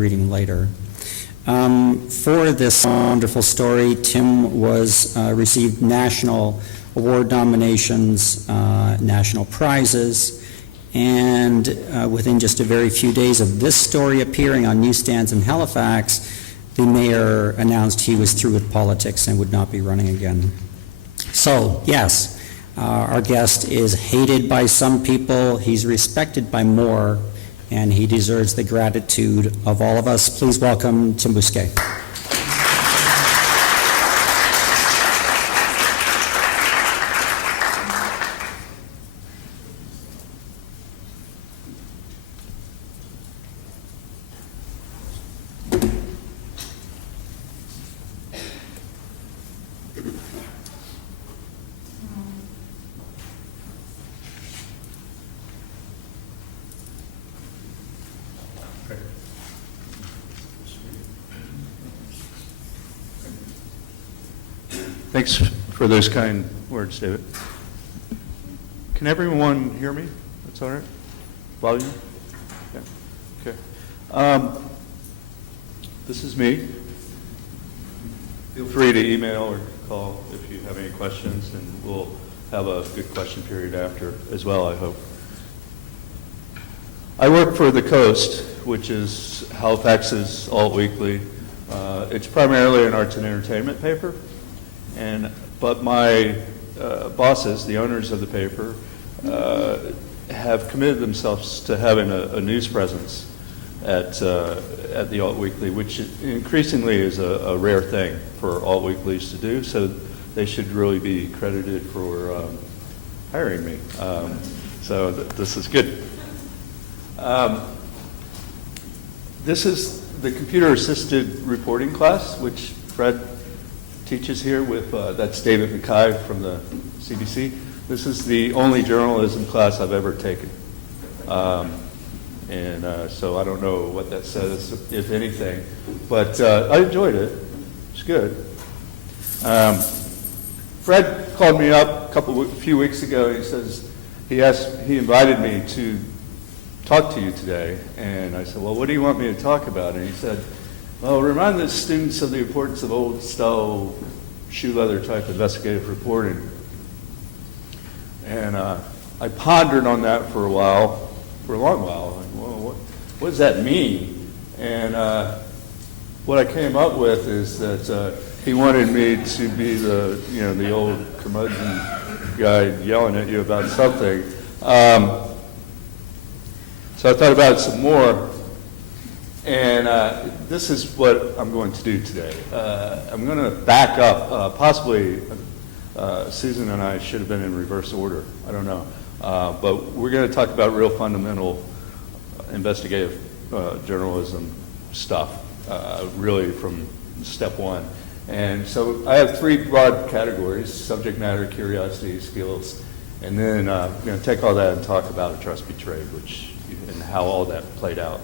reading later. For this wonderful story, Tim received national award nominations, national prizes, and within just a very few days of this story appearing on newsstands in Halifax, the mayor announced he was through with politics and would not be running again. So, yes, our guest is hated by some people, he's respected by more, and he deserves the gratitude of all of us. Please welcome Tim Bousquet. Thanks for those kind words, David. Can everyone hear me? That's all right? Volume? Yeah. Okay. This is me. Feel free to email or call if you have any questions, and we'll have a good question period after as well, I hope. I work for The Coast, which is Halifax's alt weekly. It's primarily an arts and entertainment paper. But my bosses, the owners of the paper, have committed themselves to having a news presence at the alt weekly, which increasingly is a rare thing for alt weeklies to do. So they should really be credited for hiring me. So this is good. This is the computer-assisted reporting class, which Fred teaches here with, that's David McKay from the CBC. This is the only journalism class I've ever taken. So I don't know what that says, if anything, but I enjoyed it. It's good. Fred called me up a few weeks ago, and he says, he invited me to talk to you today, and I said, well, what do you want me to talk about? And he said, well, remind the students of the importance of old-style shoe leather type investigative reporting. And I pondered on that for a long while. Like, well, what does that mean? And what I came up with is that he wanted me to be the old curmudgeon guy yelling at you about something. So I thought about it some more. And this is what I'm going to do today. I'm going to back up. Possibly Susan and I should have been in reverse order. I don't know. But we're going to talk about real fundamental investigative journalism stuff, really from step one. And so I have three broad categories: subject matter, curiosity, skills. And then I'm going to take all that and talk about a trust betrayed, and how all that played out.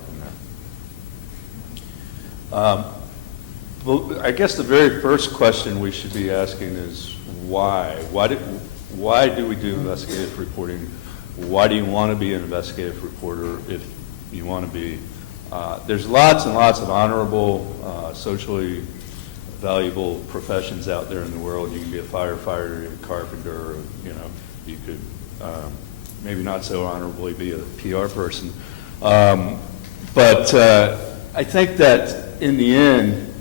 Well, I guess the very first question we should be asking is why? Why do we do investigative reporting? Why do you want to be an investigative reporter if you want to be? There's lots and lots of honorable, socially valuable professions out there in the world. You can be a firefighter, a carpenter, you could maybe not so honorably be a PR person. But I think that in the end,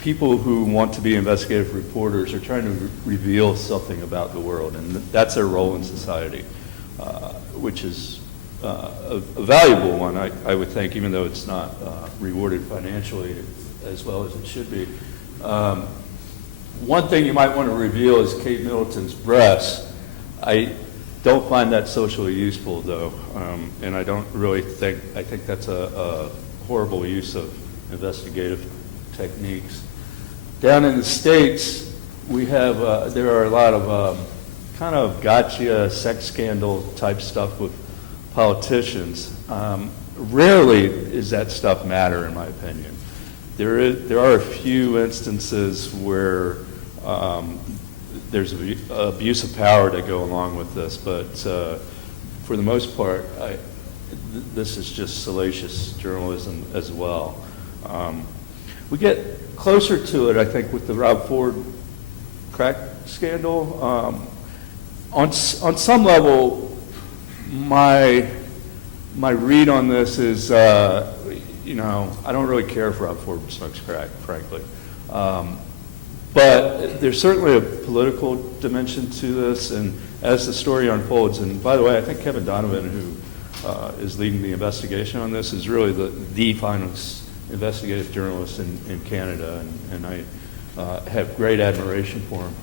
people who want to be investigative reporters are trying to reveal something about the world, and that's their role in society, which is a valuable one, I would think, even though it's not rewarded financially as well as it should be. One thing you might want to reveal is Kate Middleton's breasts. I don't find that socially useful, though, and I don't really I think that's a horrible use of investigative techniques. Down in the States, we have, there are a lot of kind of gotcha sex scandal type stuff with politicians. Rarely does that stuff matter, in my opinion. There are a few instances where there's abuse of power to go along with this, but for the most part, this is just salacious journalism as well. We get closer to it, I think, with the Rob Ford crack scandal. On some level, my read on this is, you know, I don't really care if Rob Ford smokes crack, frankly. But there's certainly a political dimension to this, and as the story unfolds, and by the way, I think Kevin Donovan, who is leading the investigation on this, is really the finest investigative journalist in Canada, and I have great admiration for him.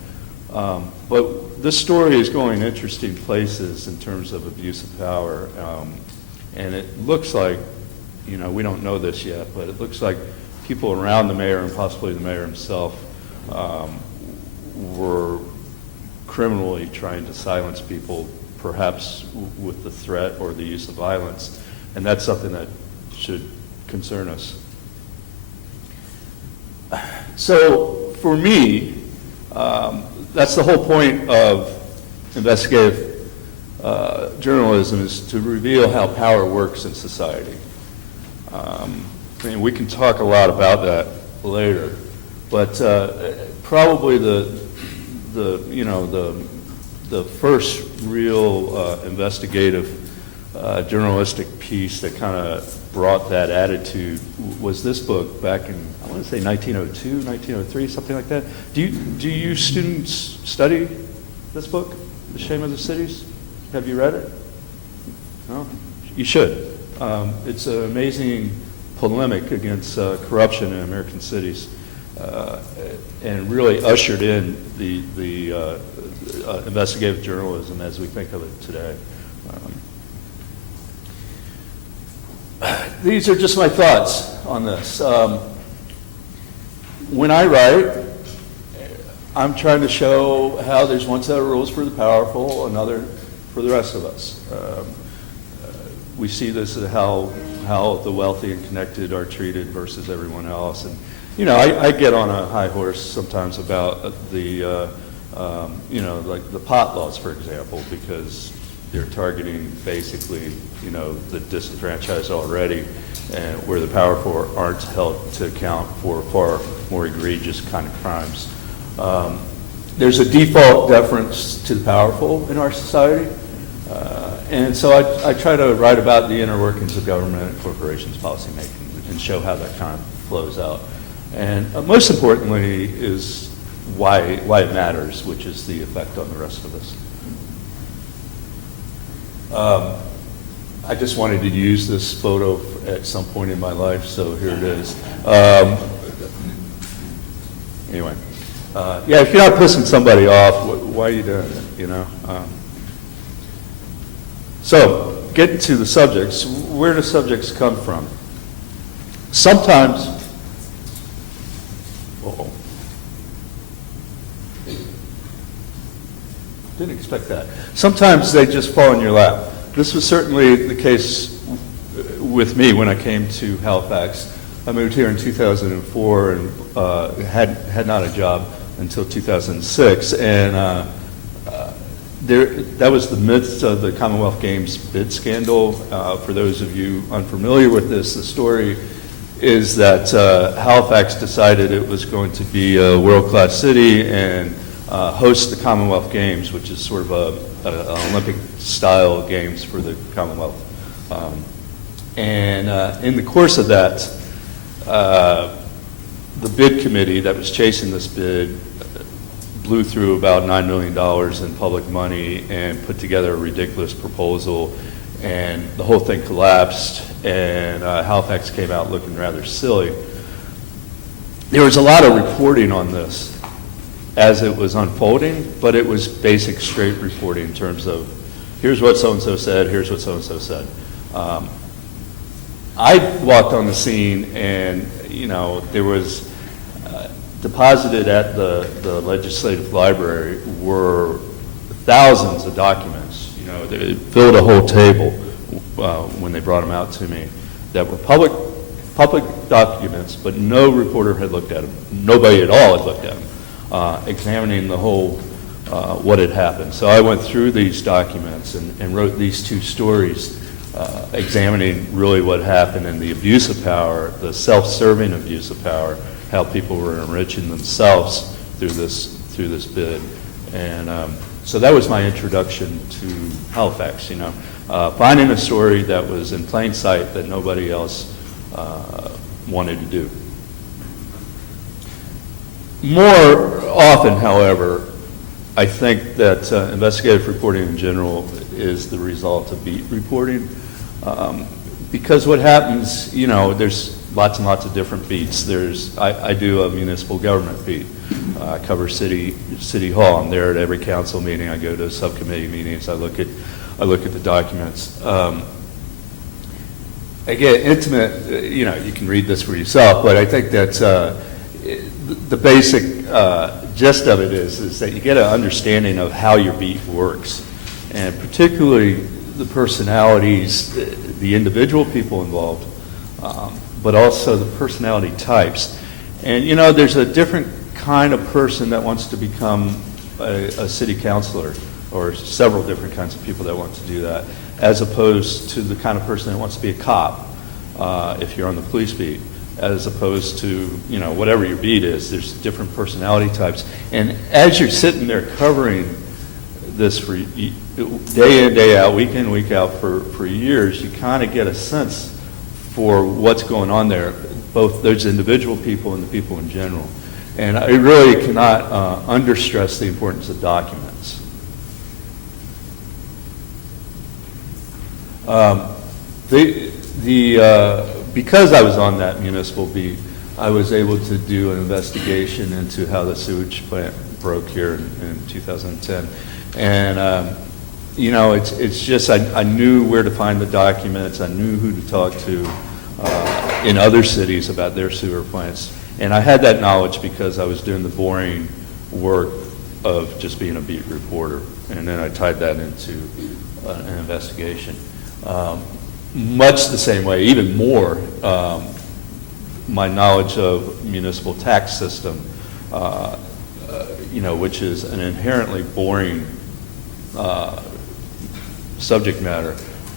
But this story is going interesting places in terms of abuse of power, and it looks like, you know, we don't know this yet, but it looks like people around the mayor and possibly the mayor himself were criminally trying to silence people, perhaps with the threat or the use of violence, and that's something that should concern us. So for me, that's the whole point of investigative journalism, is to reveal how power works in society. And we can talk a lot about that later, but probably the first real investigative journalistic piece that kind of brought that attitude was this book back in, I want to say 1902, 1903, something like that. Do you students study this book, The Shame of the Cities? Have you read it? No? You should. It's an amazing polemic against corruption in American cities, and really ushered in the investigative journalism as we think of it today. These are just my thoughts on this. When I write, I'm trying to show how there's one set of rules for the powerful, another for the rest of us. We see this as how the wealthy and connected are treated versus everyone else. And, you know, I get on a high horse sometimes about the, you know, like the pot laws, for example, because they're targeting basically, you know, the disenfranchised already, and where the powerful aren't held to account for far more egregious kind of crimes. There's a default deference to the powerful in our society, and so I try to write about the inner workings of government and corporations policymaking and show how that kind of flows out. And most importantly is why it matters, which is the effect on the rest of us. I just wanted to use this photo at some point in my life, so here it is. Anyway, yeah, if you're not pissing somebody off, why are you doing it, you know? So, getting to the subjects, where do subjects come from? Sometimes, didn't expect that. Sometimes they just fall in your lap. This was certainly the case with me when I came to Halifax. I moved here in 2004 and had not a job until 2006, and that was the midst of the Commonwealth Games bid scandal. For those of you unfamiliar with this, the story is that Halifax decided it was going to be a world-class city and host the Commonwealth Games, which is sort of an Olympic-style games for the Commonwealth. And in the course of that, the bid committee that was chasing this bid blew through about $9 million in public money and put together a ridiculous proposal, and the whole thing collapsed, and Halifax came out looking rather silly. There was a lot of reporting on this as it was unfolding, but it was basic, straight reporting in terms of, here's what so-and-so said, here's what so-and-so said. I walked on the scene, and, you know, there was deposited at the legislative library were thousands of documents. You know, they filled a whole table when they brought them out to me that were public documents, but no reporter had looked at them. Nobody at all had looked at them, examining the whole what had happened. So I went through these documents and wrote these two stories examining really what happened in the abuse of power, the self-serving abuse of power, how people were enriching themselves through this bid. And so that was my introduction to Halifax, finding a story that was in plain sight that nobody else wanted to do. More often, however, I think that investigative reporting in general is the result of beat reporting. Because what happens, there's lots and lots of different beats. I do a municipal government beat. I cover city hall. I'm there at every council meeting. I go to subcommittee meetings. I look at the documents. Again, intimate. You can read this for yourself, but I think that the basic gist of it is that you get an understanding of how your beat works, and particularly the personalities, the individual people involved, but also the personality types. And there's a different kind of person that wants to become a city councilor, or several different kinds of people that want to do that, as opposed to the kind of person that wants to be a cop, if you're on the police beat, as opposed to, whatever your beat is. There's different personality types. And as you're sitting there covering this for day in, day out, week in, week out for years, you kind of get a sense for what's going on there, both those individual people and the people in general. And I really cannot understress the importance of documents. Because I was on that municipal beat, I was able to do an investigation into how the sewage plant broke here in 2010. And, it's just, I knew where to find the documents. I knew who to talk to in other cities about their sewer plants. And I had that knowledge because I was doing the boring work of just being a beat reporter. And then I tied that into an investigation. Much the same way, even more, my knowledge of municipal tax system, which is an inherently boring subject matter.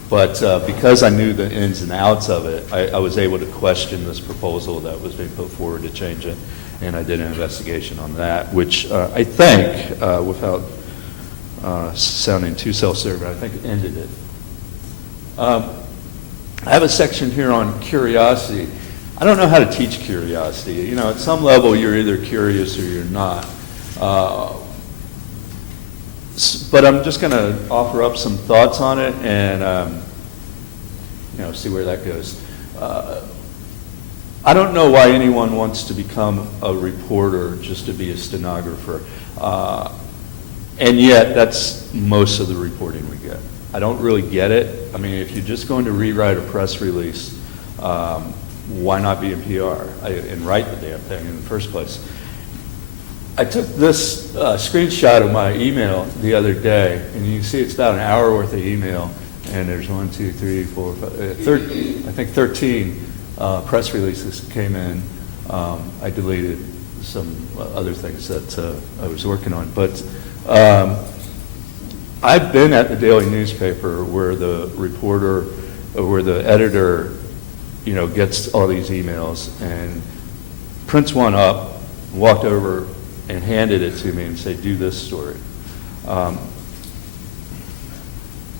But because I knew the ins and outs of it, I was able to question this proposal that was being put forward to change it. And I did an investigation on that, which I think, without sounding too self-serving, I think it ended it. I have a section here on curiosity. I don't know how to teach curiosity. At some level, you're either curious or you're not. But I'm just going to offer up some thoughts on it and, see where that goes. I don't know why anyone wants to become a reporter just to be a stenographer. And yet, that's most of the reporting we get. I don't really get it. I mean, if you're just going to rewrite a press release, why not be in PR and write the damn thing in the first place? I took this screenshot of my email the other day, and you can see it's about an hour worth of email, and there's 1, 2, 3, 4, 5, 13 press releases came in. I deleted some other things that I was working on, but I've been at the daily newspaper where the reporter, or where the editor, gets all these emails and prints one up, walked over and handed it to me and said, "Do this story."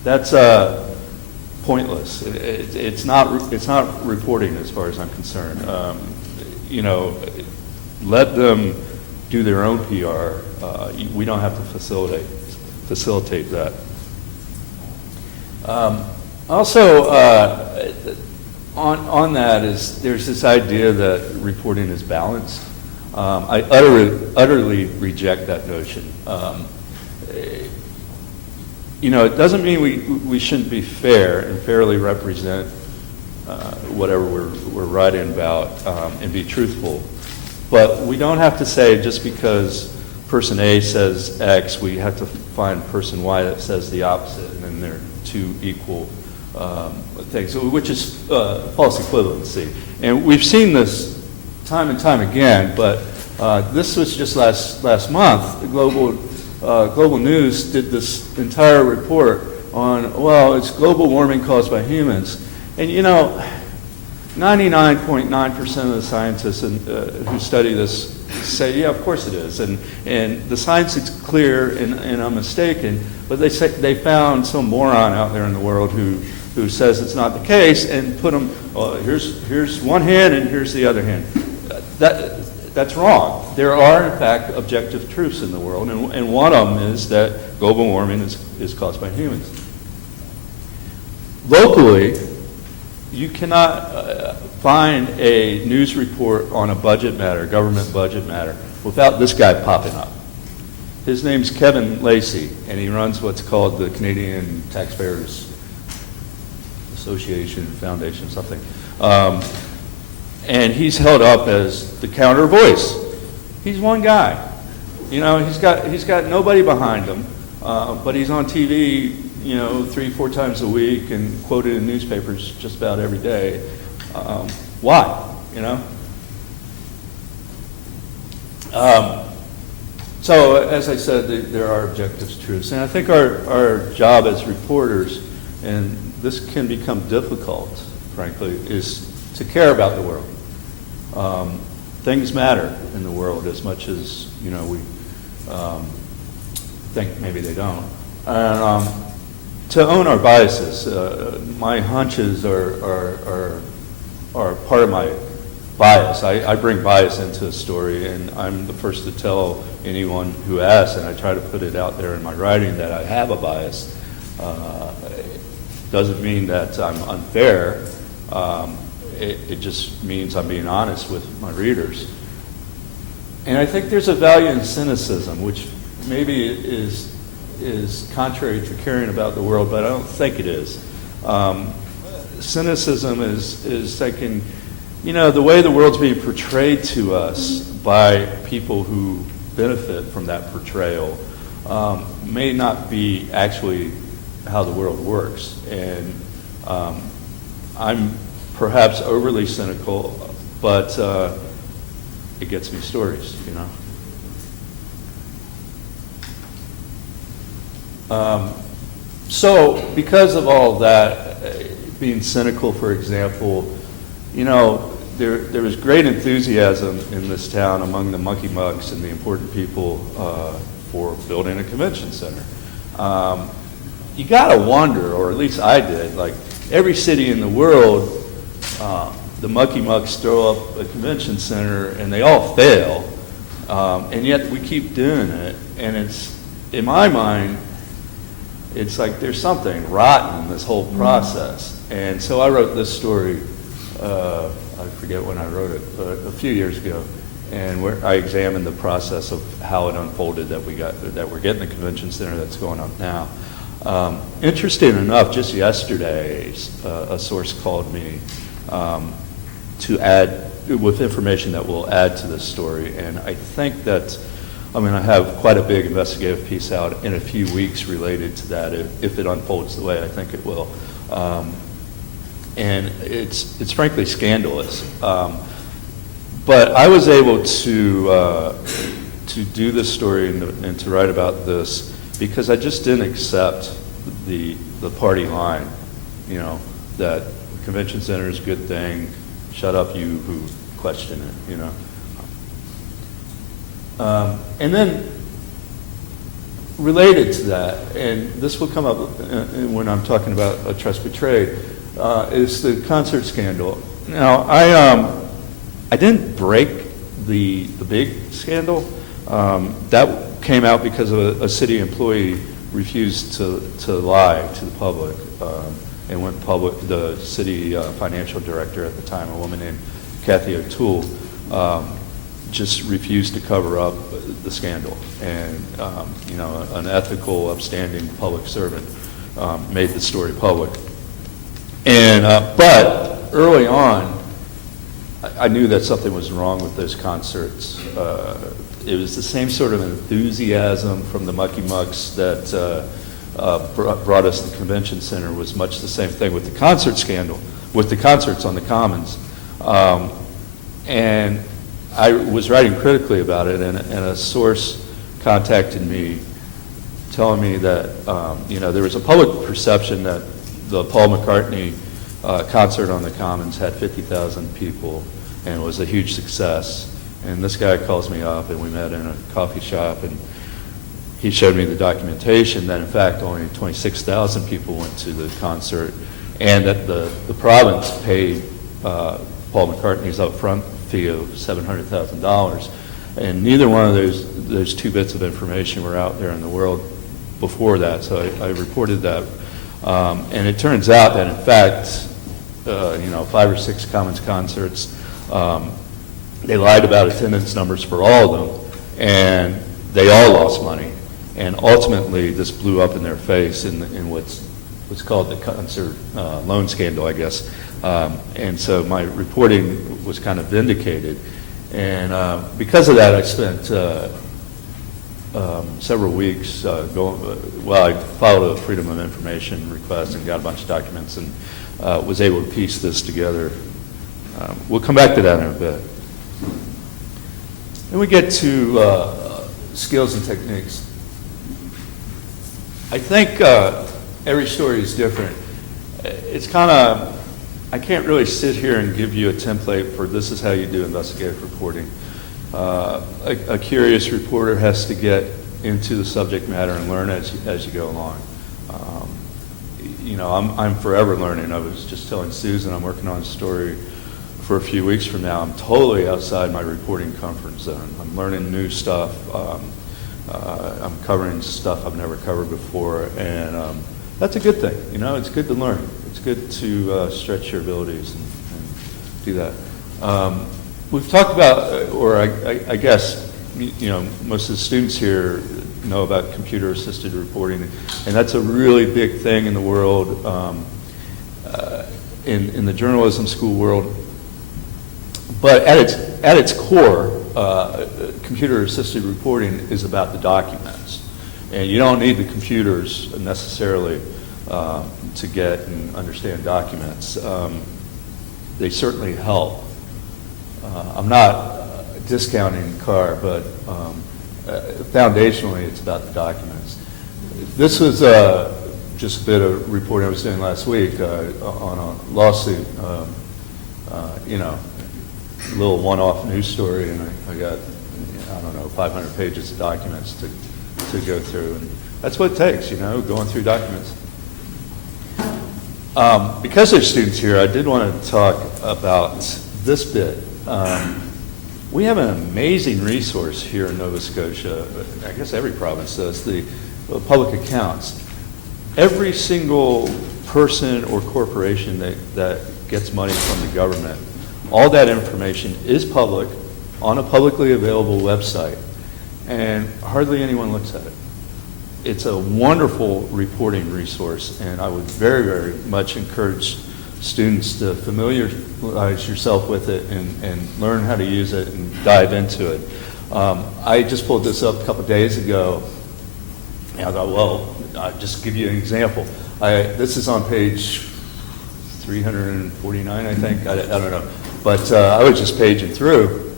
That's pointless. It's not reporting as far as I'm concerned. Let them do their own PR. We don't have to facilitate that. Also, on that is there's this idea that reporting is balanced. I utterly reject that notion. It doesn't mean we shouldn't be fair and fairly represent whatever we're writing about and be truthful. But we don't have to say just because person A says X, we have to find person Y that says the opposite, and then they're two equal things, which is false equivalency. And we've seen this time and time again, but this was just last month. Global News did this entire report well, it's global warming caused by humans. And 99.9% of the scientists who study this say, yeah, of course it is. And the science is clear and unmistaken, but they say they found some moron out there in the world who says it's not the case and put them, here's one hand and here's the other hand. That's wrong. There are, in fact, objective truths in the world, and one of them is that global warming is caused by humans. Locally, you cannot find a news report on a budget matter, government budget matter, without this guy popping up. His name's Kevin Lacey, and he runs what's called the Canadian Taxpayers Association, Foundation, something. And he's held up as the counter voice. He's one guy. He's got nobody behind him, but he's on TV, 3-4 times a week and quoted in newspapers just about every day. Why? So as I said, there are objective truths, and I think our job as reporters, and this can become difficult, frankly, is to care about the world. Things matter in the world as much as we think maybe they don't. And to own our biases, my hunches are part of my bias. I bring bias into a story, and I'm the first to tell anyone who asks, and I try to put it out there in my writing that I have a bias. Doesn't mean that I'm unfair. It just means I'm being honest with my readers. And I think there's a value in cynicism, which maybe is contrary to caring about the world, but I don't think it is. Cynicism is thinking, the way the world's being portrayed to us by people who benefit from that portrayal may not be actually how the world works. And I'm perhaps overly cynical, but it gets me stories, So because of all that, being cynical, for example, there was great enthusiasm in this town among the monkey mugs and the important people for building a convention center. You gotta wonder, or at least I did, like every city in the world, the monkey mugs throw up a convention center and they all fail, and yet we keep doing it, and it's, in my mind, it's like there's something rotten in this whole process. And so I wrote this story, I forget when I wrote it, but a few years ago, and where I examined the process of how it unfolded that we're getting the convention center that's going on now. Interesting enough, just yesterday, a source called me to add, with information that will add to this story, and I think that I have quite a big investigative piece out in a few weeks related to that, if it unfolds the way I think it will. And it's frankly scandalous. But I was able to do this story and to write about this because I just didn't accept the party line, that convention center is a good thing, shut up you who question it, And then related to that, and this will come up when I'm talking about a trust betrayed, is the concert scandal. Now, I didn't break the big scandal. That came out because a city employee refused to lie to the public and went public. The city financial director at the time, a woman named Kathy O'Toole, just refused to cover up the scandal. And, an ethical, upstanding public servant made the story public. And, but early on, I knew that something was wrong with those concerts. It was the same sort of enthusiasm from the Mucky Mucks that brought us the convention center, was much the same thing with the concert scandal, with the concerts on the Commons. And I was writing critically about it, and a source contacted me telling me that, there was a public perception that the Paul McCartney concert on the Commons had 50,000 people and was a huge success. And this guy calls me up, and we met in a coffee shop, and he showed me the documentation that, in fact, only 26,000 people went to the concert, and that the province paid Paul McCartney's upfront fee of $700,000. And neither one of those two bits of information were out there in the world before that, so I reported that. And it turns out that, in fact, 5 or 6 Commons concerts, they lied about attendance numbers for all of them, and they all lost money. And ultimately, this blew up in their face in what's called the concert loan scandal, I guess. And so my reporting was kind of vindicated. And because of that, I spent several weeks I filed a Freedom of Information request and got a bunch of documents and was able to piece this together. We'll come back to that in a bit. Then we get to skills and techniques. I think every story is different. It's kind of, I can't really sit here and give you a template for this is how you do investigative reporting. A curious reporter has to get into the subject matter and learn as you go along. I'm forever learning. I was just telling Susan I'm working on a story for a few weeks from now. I'm totally outside my reporting comfort zone. I'm learning new stuff. I'm covering stuff I've never covered before, and that's a good thing. It's good to learn. It's good to stretch your abilities and do that. We've talked about, or I guess, most of the students here know about computer-assisted reporting, and that's a really big thing in the world, in the journalism school world. But at its core, computer-assisted reporting is about the documents, and you don't need the computers necessarily to get and understand documents. They certainly help. I'm not discounting CAR, but foundationally it's about the documents. This was just a bit of reporting I was doing last week on a lawsuit, a little one-off news story, and I got, 500 pages of documents to go through, and that's what it takes, going through documents. Because there's students here, I did want to talk about this bit. We have an amazing resource here in Nova Scotia. I guess every province does, the public accounts. Every single person or corporation that gets money from the government, all that information is public on a publicly available website, and hardly anyone looks at it. It's a wonderful reporting resource, and I would very, very much encourage students to familiarize yourself with it and learn how to use it and dive into it. I just pulled this up a couple days ago, and I thought, well, I'll just give you an example. This is on page 349, I think. I don't know. But I was just paging through,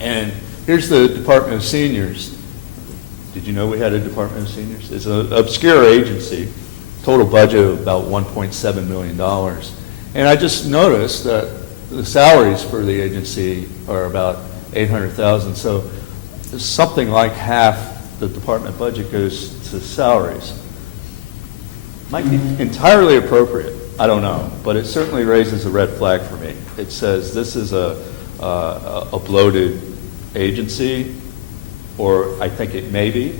and here's the Department of Seniors. Did you know we had a Department of Seniors? It's an obscure agency, total budget of about $1.7 million. And I just noticed that the salaries for the agency are about $800,000. So something like half the department budget goes to salaries. Might be entirely appropriate, I don't know, but it certainly raises a red flag for me. It says this is a bloated agency, or I think it may be.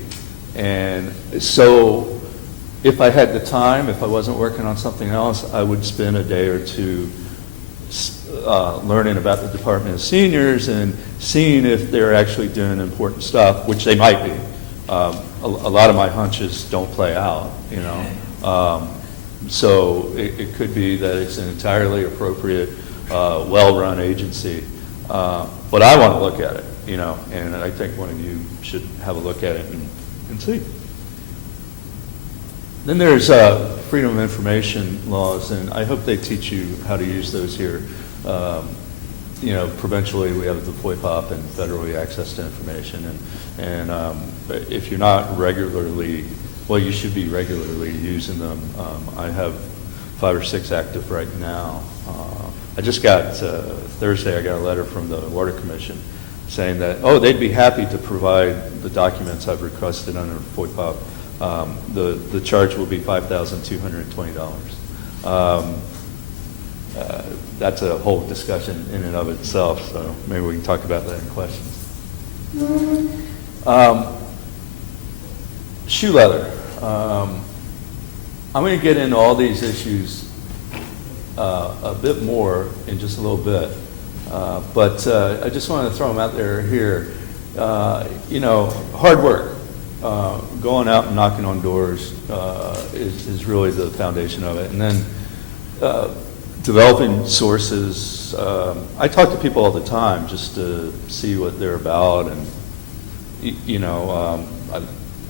And so if I had the time, if I wasn't working on something else, I would spend a day or two learning about the Department of Seniors and seeing if they're actually doing important stuff, which they might be. A lot of my hunches don't play out, so it could be that it's an entirely appropriate, well-run agency. But I want to look at it, and I think one of you should have a look at it and see. Then there's freedom of information laws, and I hope they teach you how to use those here. Provincially we have the FOIPOP and federally access to information, and if you're not regularly well, you should be regularly using them. I have 5 or 6 active right now. I just got, Thursday, I got a letter from the Water Commission saying that, they'd be happy to provide the documents I've requested under FOIPOP. The charge will be $5,220. That's a whole discussion in and of itself, so maybe we can talk about that in questions. Shoe leather. I'm going to get into all these issues a bit more in just a little bit, but I just want to throw them out there here. Hard work, going out and knocking on doors is really the foundation of it, and then developing sources. I talk to people all the time just to see what they're about, and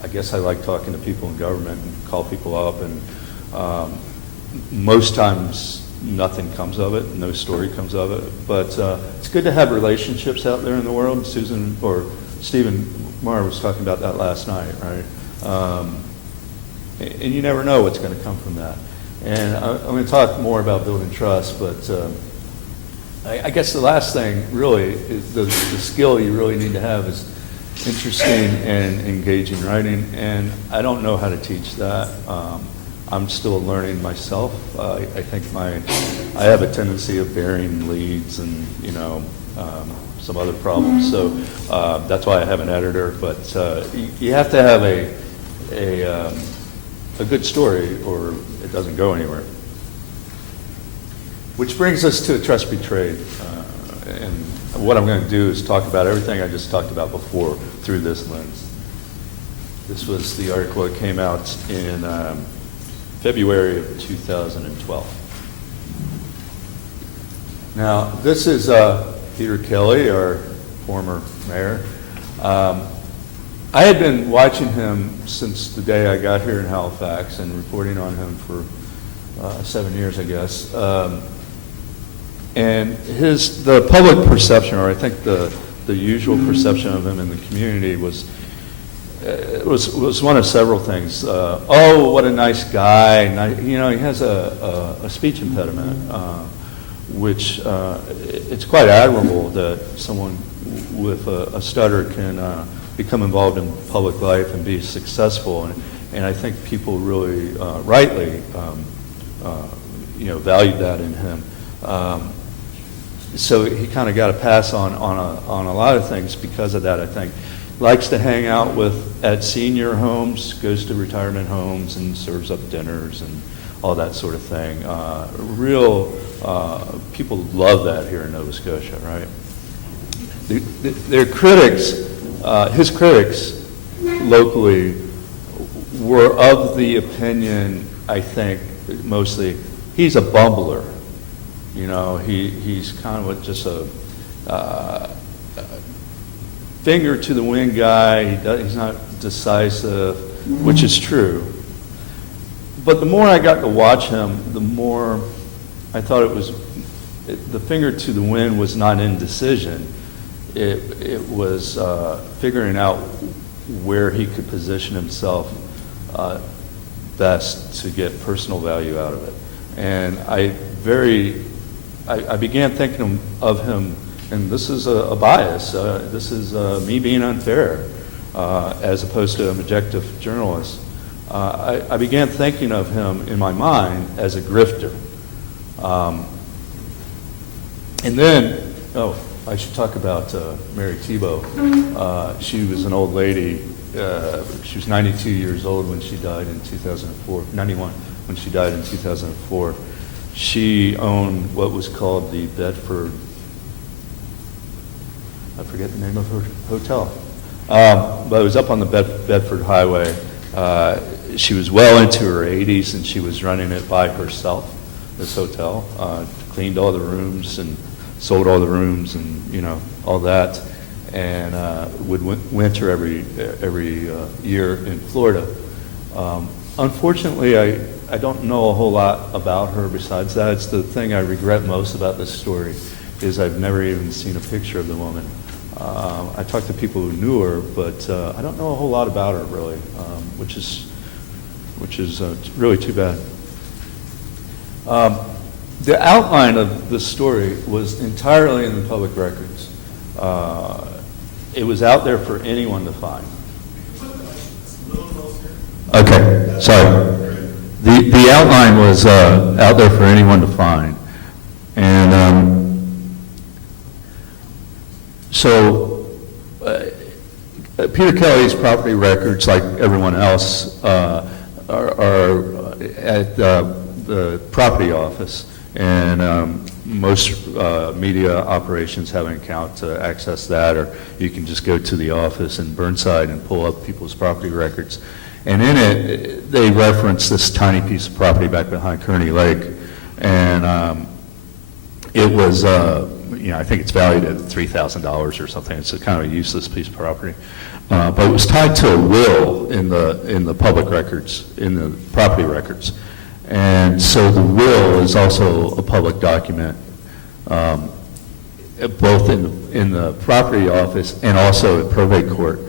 I guess I like talking to people in government and call people up, and most times nothing comes of it, no story comes of it. But it's good to have relationships out there in the world. Susan or Stephen Marr was talking about that last night, right? And you never know what's going to come from that. And I'm going to talk more about building trust, but I guess the last thing really is the skill you really need to have is interesting and engaging writing, and I don't know how to teach that. I'm still learning myself. I think I have a tendency of burying leads and some other problems. So that's why I have an editor. But you have to have a good story, or it doesn't go anywhere. Which brings us to a trust betrayed. And what I'm going to do is talk about everything I just talked about before through this lens. This was the article that came out in February of 2012. Now, this is Peter Kelly, our former mayor. I had been watching him since the day I got here in Halifax and reporting on him for 7 years, I guess. And the public perception, or I think the usual perception of him in the community was one of several things. What a nice guy! He has a speech impediment, which it's quite admirable that someone with a stutter can become involved in public life and be successful. And I think people really rightly valued that in him. So he kind of got a pass on a lot of things because of that, I think. Likes to hang out at senior homes, goes to retirement homes and serves up dinners and all that sort of thing. People love that here in Nova Scotia, right? Their critics, his critics locally, were of the opinion, I think, mostly, he's a bumbler. He's kind of just a finger to the wind guy. He's not decisive, which is true. But the more I got to watch him, the more I thought the finger to the wind was not indecision. It was figuring out where he could position himself best to get personal value out of it. And I began thinking of him, and this is a bias. This is me being unfair, as opposed to an objective journalist. I began thinking of him in my mind as a grifter. And then, I should talk about Mary Thibault. She was an old lady. She was 92 years old when she died in 2004, 91 when she died in 2004. She owned what was called the Bedford, I forget the name of her hotel, but it was up on the Bedford Highway. She was well into her 80s, and she was running it by herself, this hotel. Cleaned all the rooms and sold all the rooms and, all that, and would winter every year in Florida. Unfortunately, I don't know a whole lot about her besides that. It's the thing I regret most about this story, is I've never even seen a picture of the woman. I talked to people who knew her, but I don't know a whole lot about her, really, which is which is really too bad. The outline of the story was entirely in the public records. It was out there for anyone to find. Okay, sorry. The outline was out there for anyone to find. And so Peter Kelly's property records, like everyone else, are at the property office. And most media operations have an account to access that, or you can just go to the office in Burnside and pull up people's property records. And in it, they reference this tiny piece of property back behind Kearney Lake. And it was, I think it's valued at $3,000 or something. It's a kind of a useless piece of property. But it was tied to a will in the public records, in the property records. And so the will is also a public document, both in the property office and also at probate court.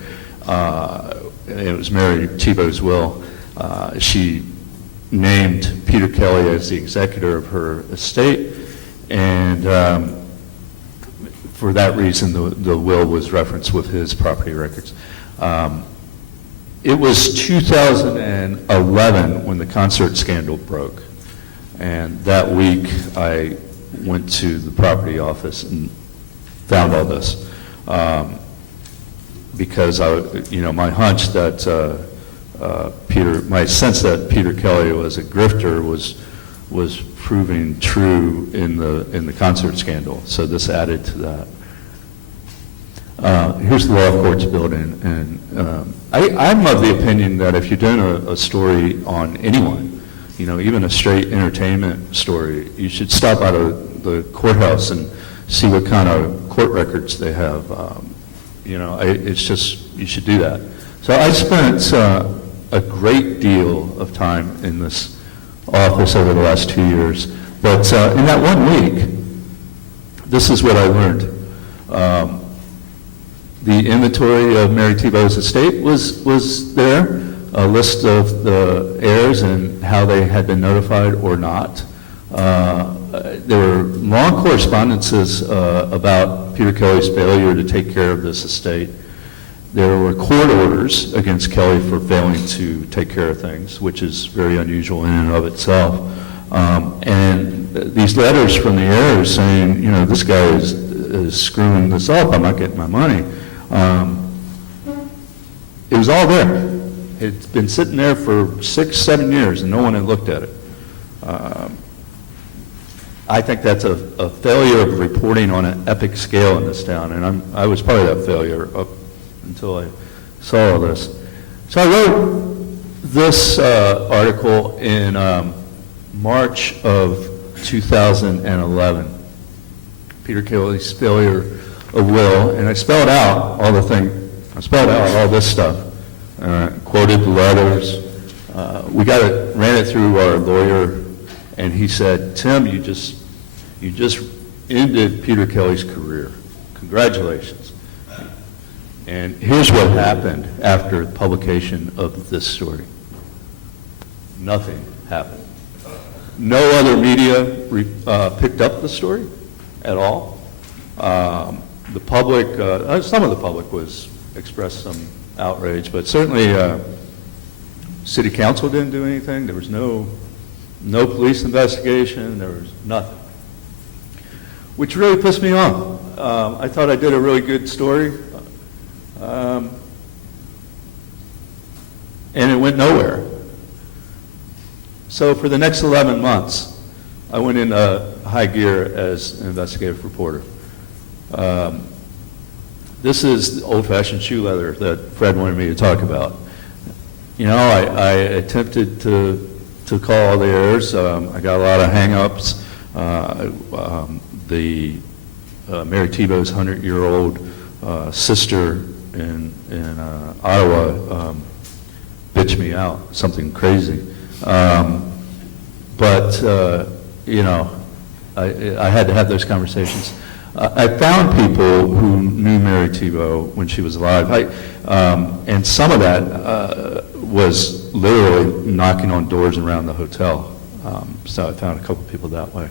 It was Mary Tebow's will. She named Peter Kelly as the executor of her estate, and for that reason, the will was referenced with his property records. It was 2011 when the concert scandal broke, and that week I went to the property office and found all this, because my hunch that my sense that Peter Kelly was a grifter was proving true in the concert scandal. So this added to that. Here's the law courts building, and I'm of the opinion that if you're doing a story on anyone, even a straight entertainment story, you should stop out of the courthouse and see what kind of court records they have. It's just, you should do that. So I spent a great deal of time in this office over the last 2 years, but in that 1 week, this is what I learned. The inventory of Mary Tebow's estate was there, a list of the heirs and how they had been notified or not. There were long correspondences about Peter Kelly's failure to take care of this estate. There were court orders against Kelly for failing to take care of things, which is very unusual in and of itself. And these letters from the heirs saying, this guy is screwing this up, I'm not getting my money. It was all there. It's been sitting there for 6-7 years and no one had looked at it. I think that's a failure of reporting on an epic scale in this town, and I was part of that failure up until I saw all this. So I wrote this article in March of 2011, Peter Kelly's failure of will, and I spelled out all this stuff, quoted the letters. We ran it through our lawyer, and he said, Tim, you just ended Peter Kelly's career. Congratulations. And here's what happened after the publication of this story. Nothing happened. No other media picked up the story at all. The public, some of the public expressed some outrage, but certainly city council didn't do anything. There was no police investigation. There was nothing, which really pissed me off. I thought I did a really good story, and it went nowhere. So for the next 11 months, I went into high gear as an investigative reporter. This is the old-fashioned shoe leather that Fred wanted me to talk about. I attempted to call all the heirs. I got a lot of hang-ups. Mary Tebow's 100-year-old sister in Ottawa bitched me out, something crazy. But I had to have those conversations. I found people who knew Mary Tebow when she was alive, and some of that was literally knocking on doors around the hotel. So I found a couple people that way.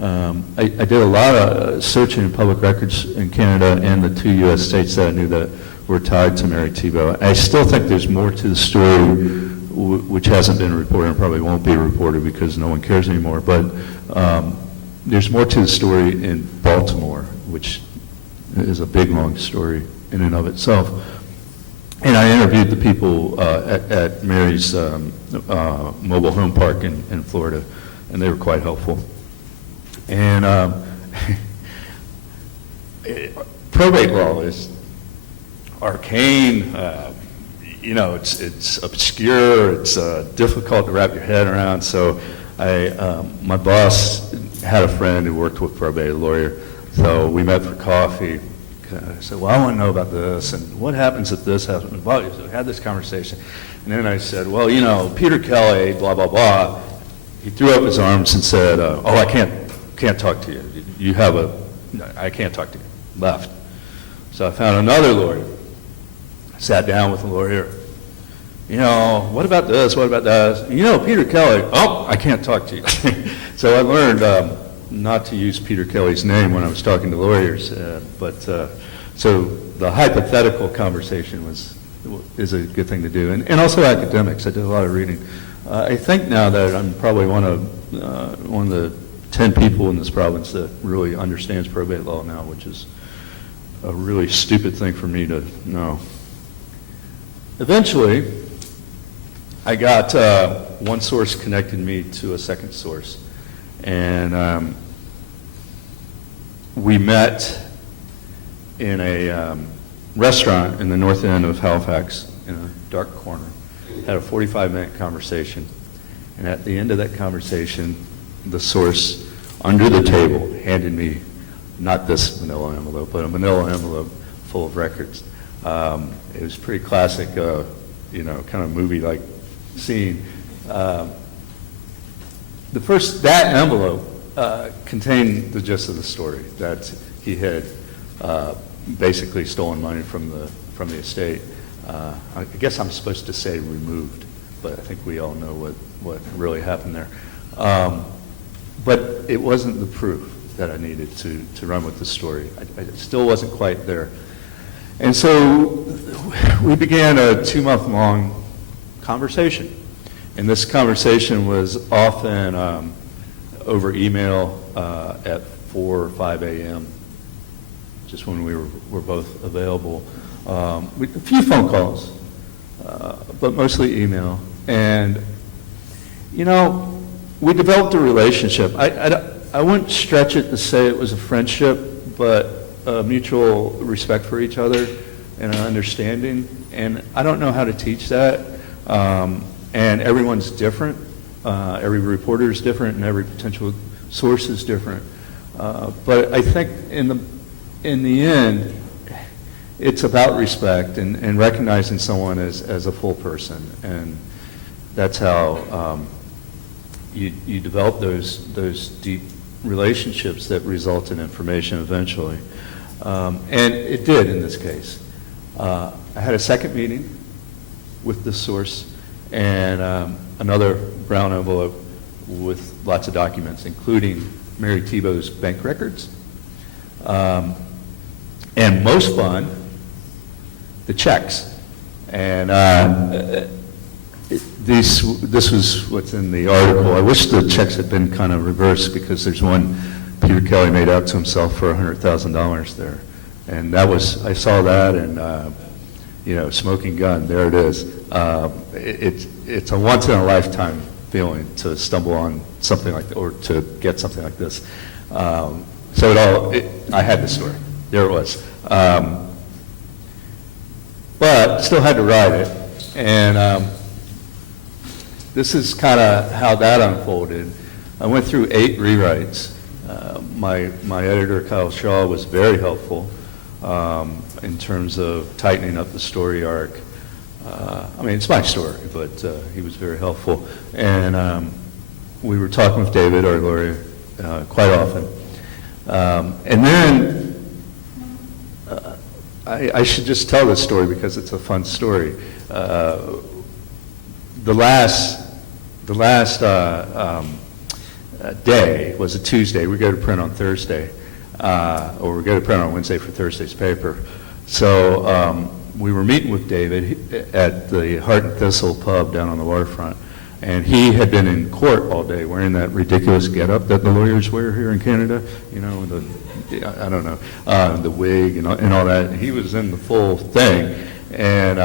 I did a lot of searching in public records in Canada and the 2 U.S. states that I knew that were tied to Mary Thibault. I still think there's more to the story which hasn't been reported and probably won't be reported because no one cares anymore. But there's more to the story in Baltimore, which is a big, long story in and of itself. And I interviewed the people at Mary's mobile home park in Florida, and they were quite helpful. And probate law is arcane. It's obscure. It's difficult to wrap your head around. So my boss had a friend who worked with probate, a lawyer. So we met for coffee. I said, well, I want to know about this, and what happens if this happens? So we had this conversation. And then I said, well, Peter Kelly, blah, blah, blah. He threw up his arms and said, I can't talk to you. I can't talk to you. Left. So I found another lawyer. Sat down with the lawyer. What about this? What about that? Peter Kelly. I can't talk to you. So I learned not to use Peter Kelly's name when I was talking to lawyers. So the hypothetical conversation is a good thing to do. And also academics. I did a lot of reading. I think now that I'm probably one of the 10 people in this province that really understands probate law now, which is a really stupid thing for me to know. Eventually, I got one source connected me to a second source, and we met in a restaurant in the north end of Halifax in a dark corner, had a 45-minute conversation, and at the end of that conversation, the source under the table handed me not this manila envelope, but a manila envelope full of records. It was pretty classic, kind of movie-like scene. That envelope contained the gist of the story, that he had basically stolen money from the estate. I guess I'm supposed to say removed, but I think we all know what really happened there. But it wasn't the proof that I needed to run with the story. I still wasn't quite there. And so we began a 2-month-long conversation. And this conversation was often over email at 4 or 5 a.m., just when we were both available. A few phone calls, but mostly email. And, we developed a relationship. I wouldn't stretch it to say it was a friendship, but a mutual respect for each other and an understanding. And I don't know how to teach that. And everyone's different. Every reporter is different, and every potential source is different. But I think in the end, it's about respect and recognizing someone as a full person. And that's how you develop those deep relationships that result in information eventually. And it did in this case. I had a second meeting with the source and another brown envelope with lots of documents, including Mary Thibault's bank records. And most fun, the checks. And this was what's in the article. I wish the checks had been kind of reversed, because there's one Peter Kelly made out to himself for $100,000 there. And I saw that, and smoking gun, there it is. It's a once in a lifetime feeling to stumble on something like that, or to get something like this. I had the story. There it was. But still had to write it. And this is kind of how that unfolded. I went through 8 rewrites. My editor, Kyle Shaw, was very helpful in terms of tightening up the story arc. It's my story, but he was very helpful. And we were talking with David, our lawyer, quite often. And then I should just tell this story because it's a fun story. the last day was a Tuesday. We go to print on Thursday, or we go to print on Wednesday for Thursday's paper. So we were meeting with David at the Heart and Thistle pub down on the waterfront, and he had been in court all day wearing that ridiculous getup that the lawyers wear here in Canada, you know, I don't know, the wig and all that. He was in the full thing, and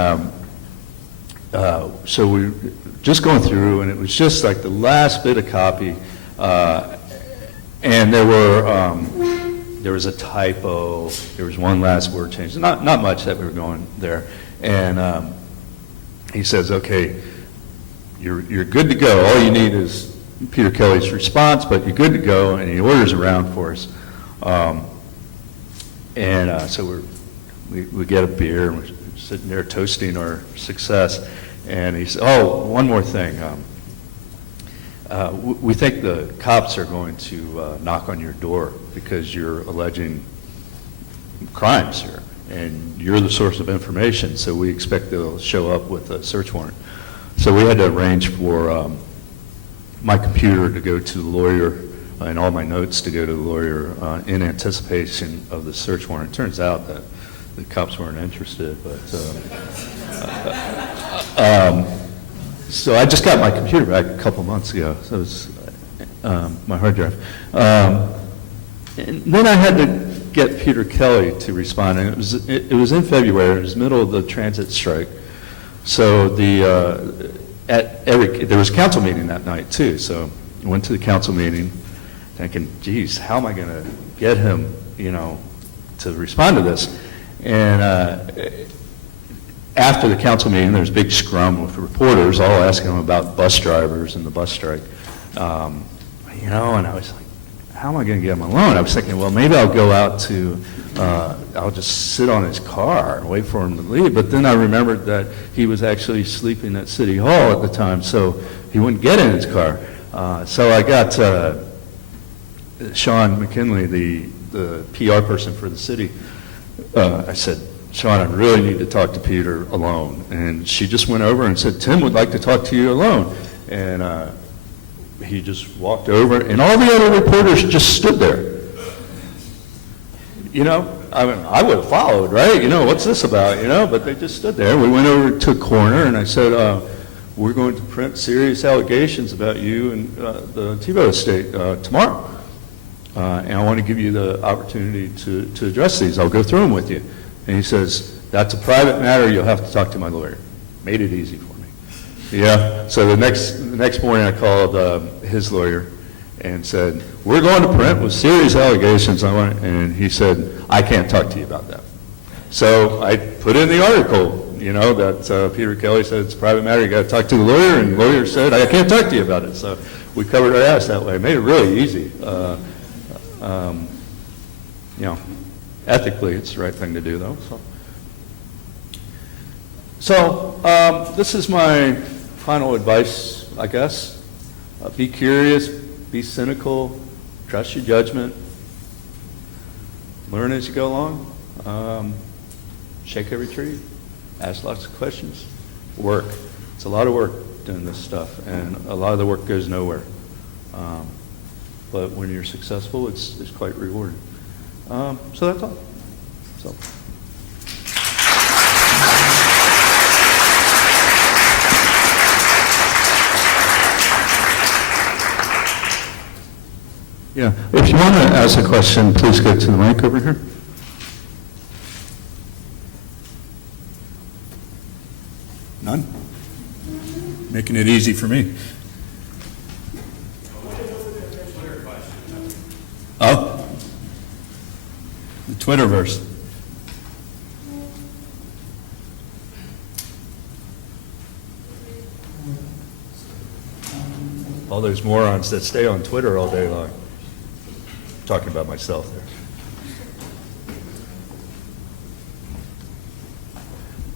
so we were just going through, and it was just like the last bit of copy, and there was a typo, there was one last word change, not much that we were going there, and he says, okay, you're good to go. All you need is Peter Kelly's response, but you're good to go, and he orders around for us. So we get a beer, and we're sitting there toasting our success, and he said, oh, one more thing. We think the cops are going to knock on your door because you're alleging crimes here, and you're the source of information, so we expect they'll show up with a search warrant. So we had to arrange for my computer to go to the lawyer and all my notes to go to the lawyer in anticipation of the search warrant. It turns out that the cops weren't interested, but so I just got my computer back a couple months ago, so it's my hard drive. And then I had to get Peter Kelly to respond, and it was in February. It was middle of the transit strike. So there was a council meeting that night too. So I went to the council meeting, thinking, "Geez, how am I going to get him, to respond to this?" And after the council meeting, there was a big scrum with reporters, all asking him about bus drivers and the bus strike. And I was like, "How am I going to get him alone?" I was thinking, well, maybe I'll go out to. I'll just sit on his car and wait for him to leave. But then I remembered that he was actually sleeping at City Hall at the time, so he wouldn't get in his car. So I got Sean McKinley, the PR person for the city. I said, "Sean, I really need to talk to Peter alone." And she just went over and said, "Tim would like to talk to you alone." And he just walked over, and all the other reporters just stood there. I mean, I would have followed, right? What's this about, But they just stood there. We went over to a corner, and I said, we're going to print serious allegations about you and the Tebow estate tomorrow. And I want to give you the opportunity to address these. I'll go through them with you. And he says, "That's a private matter. You'll have to talk to my lawyer." Made it easy for me. Yeah. So the next morning, I called his lawyer and said, "We're going to print with serious allegations." And he said, "I can't talk to you about that." So I put in the article, that Peter Kelly said it's a private matter. You got to talk to the lawyer, and the lawyer said, "I can't talk to you about it." So we covered our ass that way. Made it really easy. Ethically, it's the right thing to do, though. So this is my final advice, I guess. Be curious, be cynical, trust your judgment, learn as you go along, shake every tree, ask lots of questions, work. It's a lot of work doing this stuff, and a lot of the work goes nowhere. But when you're successful, it's quite rewarding. So that's all. So. Yeah, if you want to ask a question, please go to the mic over here. None? Making it easy for me. Oh? The Twitterverse. All those morons that stay on Twitter all day long. Talking about myself there.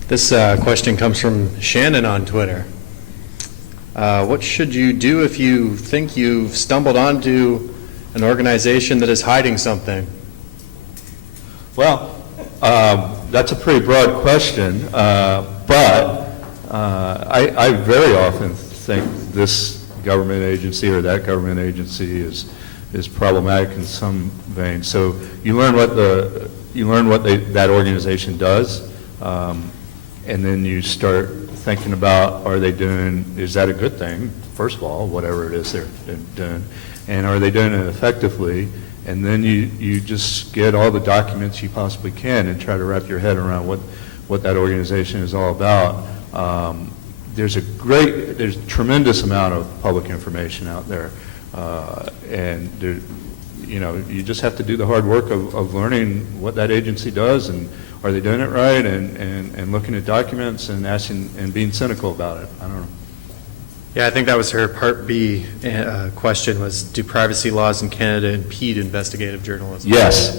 This question comes from Shannon on Twitter. What should you do if you think you've stumbled onto an organization that is hiding something? Well, that's a pretty broad question, but I very often think this government agency or that government agency is problematic in some vein. So you learn what that organization does, and then you start thinking about, is that a good thing? First of all, whatever it is they're doing, and are they doing it effectively? And then you just get all the documents you possibly can and try to wrap your head around what that organization is all about. There's tremendous amount of public information out there, and there, you just have to do the hard work of learning what that agency does and are they doing it right, and looking at documents and asking and being cynical about it. I don't know. Yeah, I think that was her Part B question, was do privacy laws in Canada impede investigative journalism? Yes.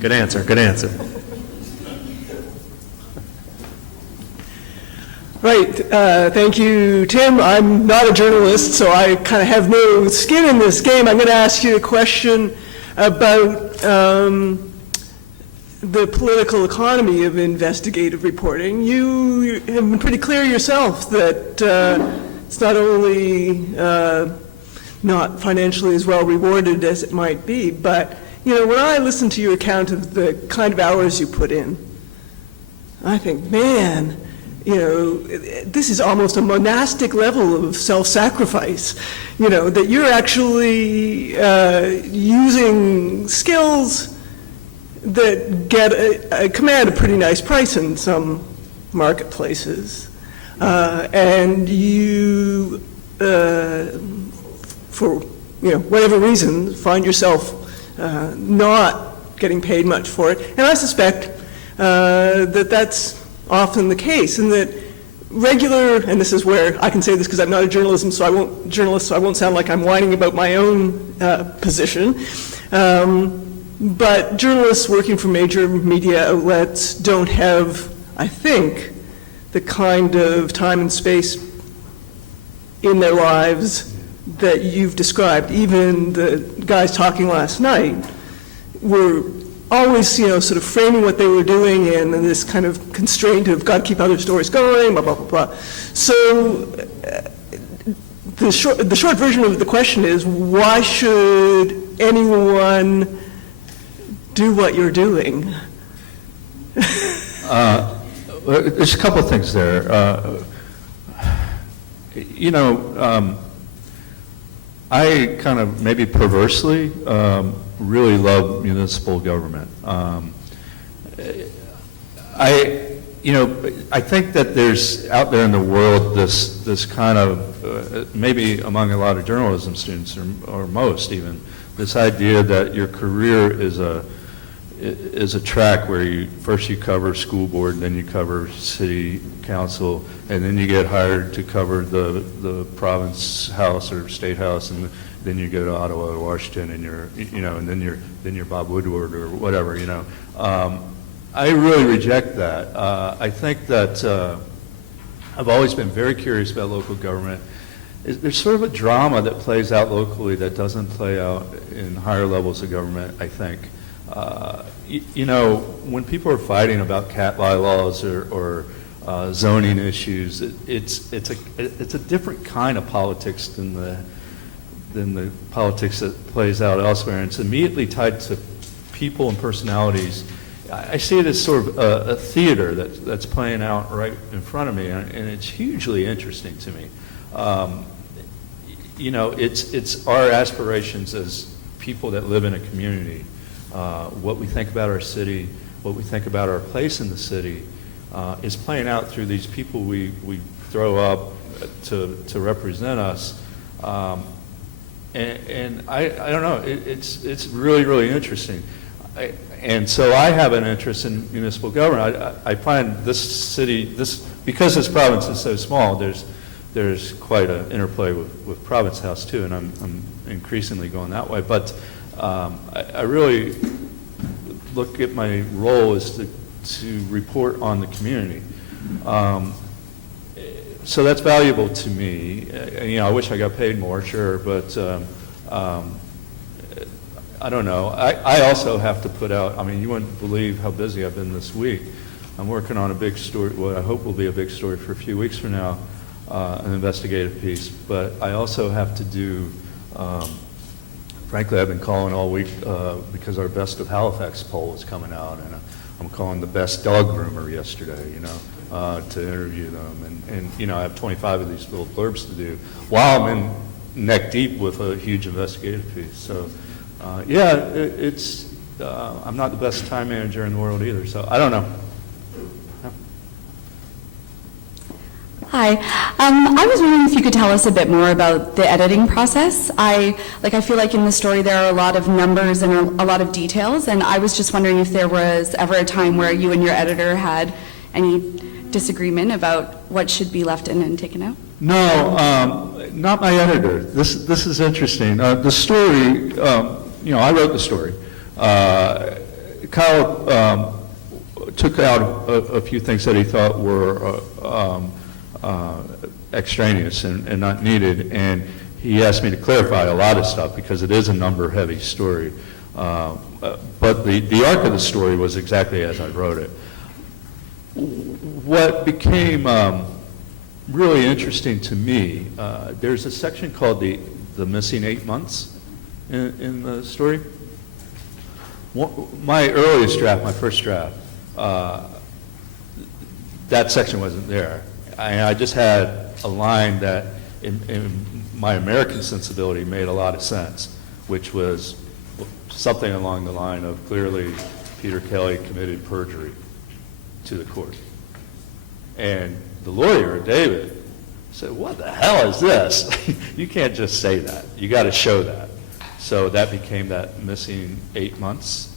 Good answer, good answer. Right. Thank you, Tim. I'm not a journalist, so I kind of have no skin in this game. I'm going to ask you a question about the political economy of investigative reporting. You have been pretty clear yourself that it's not only not financially as well rewarded as it might be, but when I listen to your account of the kind of hours you put in, I think, man, this is almost a monastic level of self-sacrifice, that you're actually using skills that command a pretty nice price in some marketplaces. And you, for whatever reason, find yourself not getting paid much for it. And I suspect that that's often the case, and that regular, and this is where I can say this because I'm not a journalist, so I won't sound like I'm whining about my own position. But journalists working for major media outlets don't have, I think, the kind of time and space in their lives that you've described. Even the guys talking last night were always, sort of framing what they were doing in this kind of constraint of got to keep other stories going, blah, blah, blah, blah. So the short version of the question is, why should anyone do what you're doing? There's a couple of things there. I kind of maybe perversely really love municipal government. I think that there's out there in the world this kind of maybe among a lot of journalism students or most even, this idea that your career is a track where first you cover school board, and then you cover city council, and then you get hired to cover the province house or state house, and then you go to Ottawa or Washington, and and then you're Bob Woodward or whatever. I really reject that. I think that I've always been very curious about local government. There's sort of a drama that plays out locally that doesn't play out in higher levels of government, I think. When people are fighting about cat bylaws or zoning issues, it's a different kind of politics than the politics that plays out elsewhere. And it's immediately tied to people and personalities. I see it as sort of a theater that's playing out right in front of me, and it's hugely interesting to me. It's our aspirations as people that live in a community. What we think about our city, what we think about our place in the city, is playing out through these people we throw up to represent us. And I don't know, it's really, really interesting. And so I have an interest in municipal government. I find this city, because this province is so small, there's quite an interplay with Province House too, and I'm increasingly going that way. But I really look at my role as to report on the community. So that's valuable to me. I wish I got paid more, sure, but I don't know. I also have to put out, you wouldn't believe how busy I've been this week. I'm working on a big story, what I hope will be a big story for a few weeks from now, an investigative piece. But I also have to do, frankly, I've been calling all week because our Best of Halifax poll is coming out, and I'm calling the best dog groomer yesterday, to interview them. And I have 25 of these little blurbs to do while I'm in neck deep with a huge investigative piece. So, I'm not the best time manager in the world either, so I don't know. Hi. I was wondering if you could tell us a bit more about the editing process. I feel like in the story there are a lot of numbers and a lot of details, and I was just wondering if there was ever a time where you and your editor had any disagreement about what should be left in and taken out? No, not my editor. This is interesting. The story, I wrote the story. Kyle took out a few things that he thought were extraneous and not needed, and he asked me to clarify a lot of stuff because it is a number-heavy story. But the arc of the story was exactly as I wrote it. What became really interesting to me, there's a section called the missing 8 months in the story. My earliest draft, my first draft, that section wasn't there. I just had a line that in my American sensibility made a lot of sense, which was something along the line of clearly Peter Kelly committed perjury to the court. And the lawyer, David, said, "What the hell is this? You can't just say that. You got to show that." So that became that missing 8 months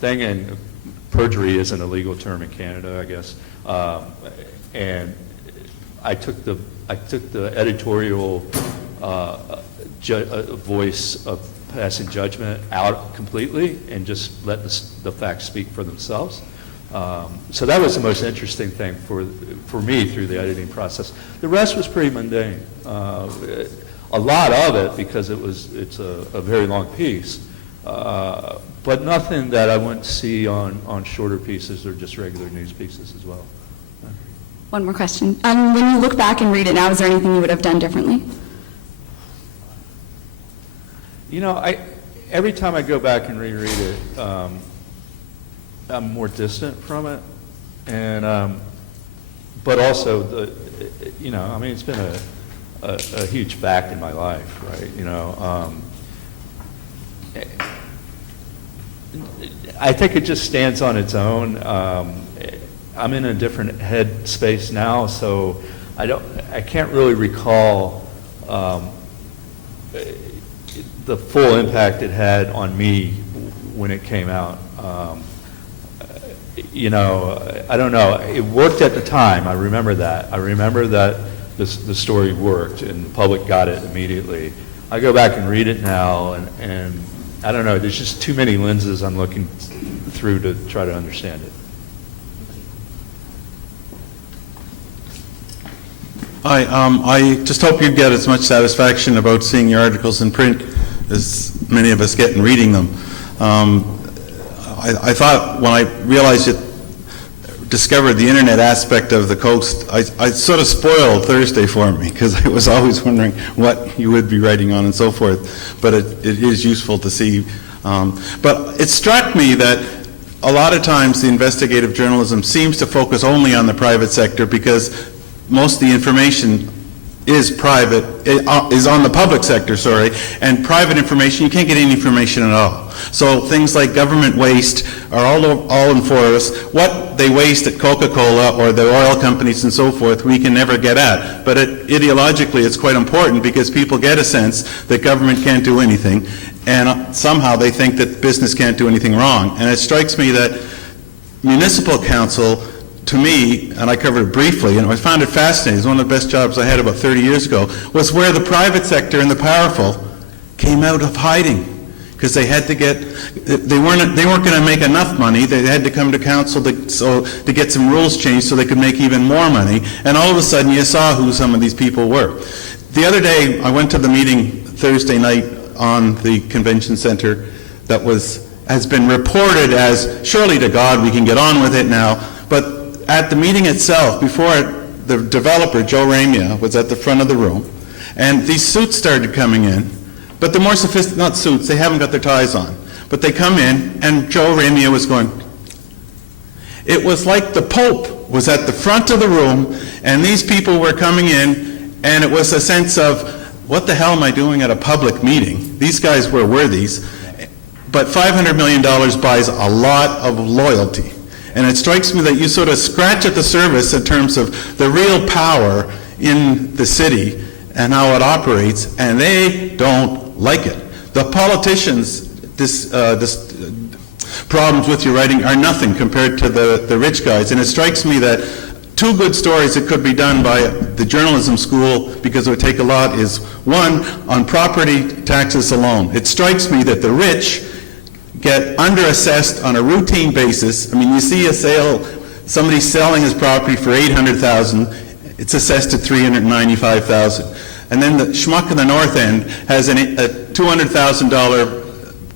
thing, and perjury is an illegal term in Canada, I guess. And I took the editorial voice of passing judgment out completely and just let the facts speak for themselves. So that was the most interesting thing for me through the editing process. The rest was pretty mundane. A lot of it because it's a very long piece, but nothing that I wouldn't see on shorter pieces or just regular news pieces as well. One more question. When you look back and read it now, is there anything you would have done differently? Every time I go back and reread it, I'm more distant from it, and but also it's been a huge fact in my life, right? I think it just stands on its own. I'm in a different head space now, so I can't really recall the full impact it had on me when it came out. I don't know. It worked at the time. I remember that. I remember that the story worked and the public got it immediately. I go back and read it now, and I don't know. There's just too many lenses I'm looking through to try to understand it. I just hope you get as much satisfaction about seeing your articles in print as many of us get in reading them. I thought when I realized it, discovered the internet aspect of the Coast, I sort of spoiled Thursday for me because I was always wondering what you would be writing on and so forth. But it is useful to see. But it struck me that a lot of times the investigative journalism seems to focus only on the private sector because most of the information is private, is on the public sector, and private information, you can't get any information at all. So things like government waste are all in for us. What they waste at Coca-Cola or the oil companies and so forth, we can never get at. But ideologically, it's quite important because people get a sense that government can't do anything, and somehow they think that business can't do anything wrong. And it strikes me that municipal council, to me, and I covered it briefly, and I found it fascinating, it's one of the best jobs I had about 30 years ago, was where the private sector and the powerful came out of hiding. Because they had to they weren't going to make enough money, they had to come to council to get some rules changed so they could make even more money, and all of a sudden you saw who some of these people were. The other day, I went to the meeting Thursday night on the convention center that has been reported as, surely to God we can get on with it now, But at the meeting itself, before the developer, Joe Ramia, was at the front of the room, and these suits started coming in, but the more sophisticated, not suits, they haven't got their ties on, but they come in, and Joe Ramia was going, it was like the Pope was at the front of the room, and these people were coming in, and it was a sense of, what the hell am I doing at a public meeting? These guys were worthies, but $500 million buys a lot of loyalty. And it strikes me that you sort of scratch at the surface in terms of the real power in the city and how it operates, and they don't like it. The politicians, this problems with your writing are nothing compared to the rich guys. And it strikes me that two good stories that could be done by the journalism school, because it would take a lot, is one, on property taxes alone. It strikes me that the rich get underassessed on a routine basis. I mean, you see a sale, somebody's selling his property for $800,000, it's assessed at $395,000. And then the schmuck in the north end has a $200,000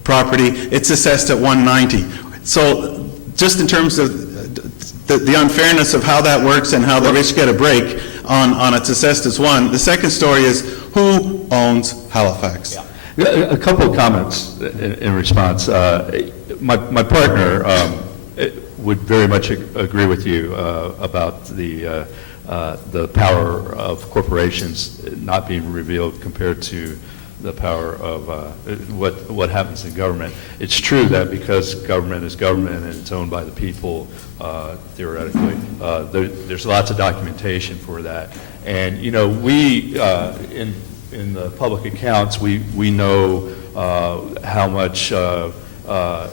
property, it's assessed at $190,000. So just in terms of the unfairness of how that works and how the rich get a break on it's assessed as one. The second story is, who owns Halifax? Yeah. A couple of comments in response. My partner would very much agree with you about the power of corporations not being revealed compared to the power of what happens in government. It's true that because government is government and it's owned by the people, theoretically, there's lots of documentation for that. And, you know, we, in the public accounts, we know how much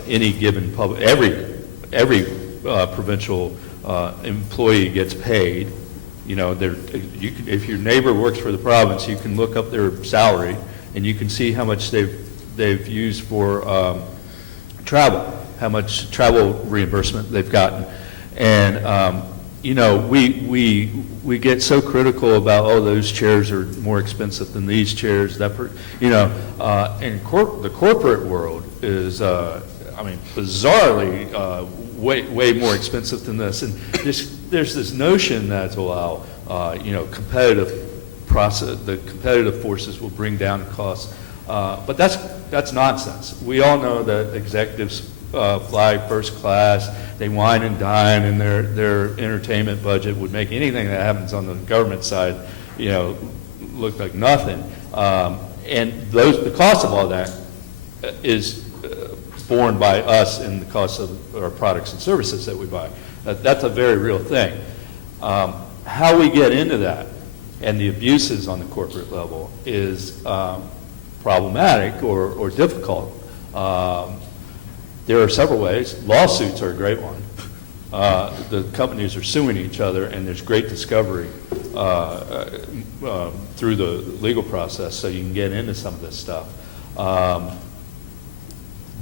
any given every provincial employee gets paid. You know, if your neighbor works for the province, you can look up their salary and you can see how much they've used for travel, how much travel reimbursement they've gotten. And, you know, we get so critical about, oh, those chairs are more expensive than these chairs, you know, and the corporate world is, I mean, bizarrely way more expensive than this. And there's this notion that to allow, you know, the competitive forces will bring down costs. But that's nonsense. We all know that executives fly first class, they wine and dine, and their entertainment budget would make anything that happens on the government side, you know, look like nothing. And the cost of all that is borne by us in the cost of our products and services that we buy. That's a very real thing. How we get into that and the abuses on the corporate level is problematic or difficult. There are several ways. Lawsuits are a great one. The companies are suing each other, and there's great discovery through the legal process, so you can get into some of this stuff.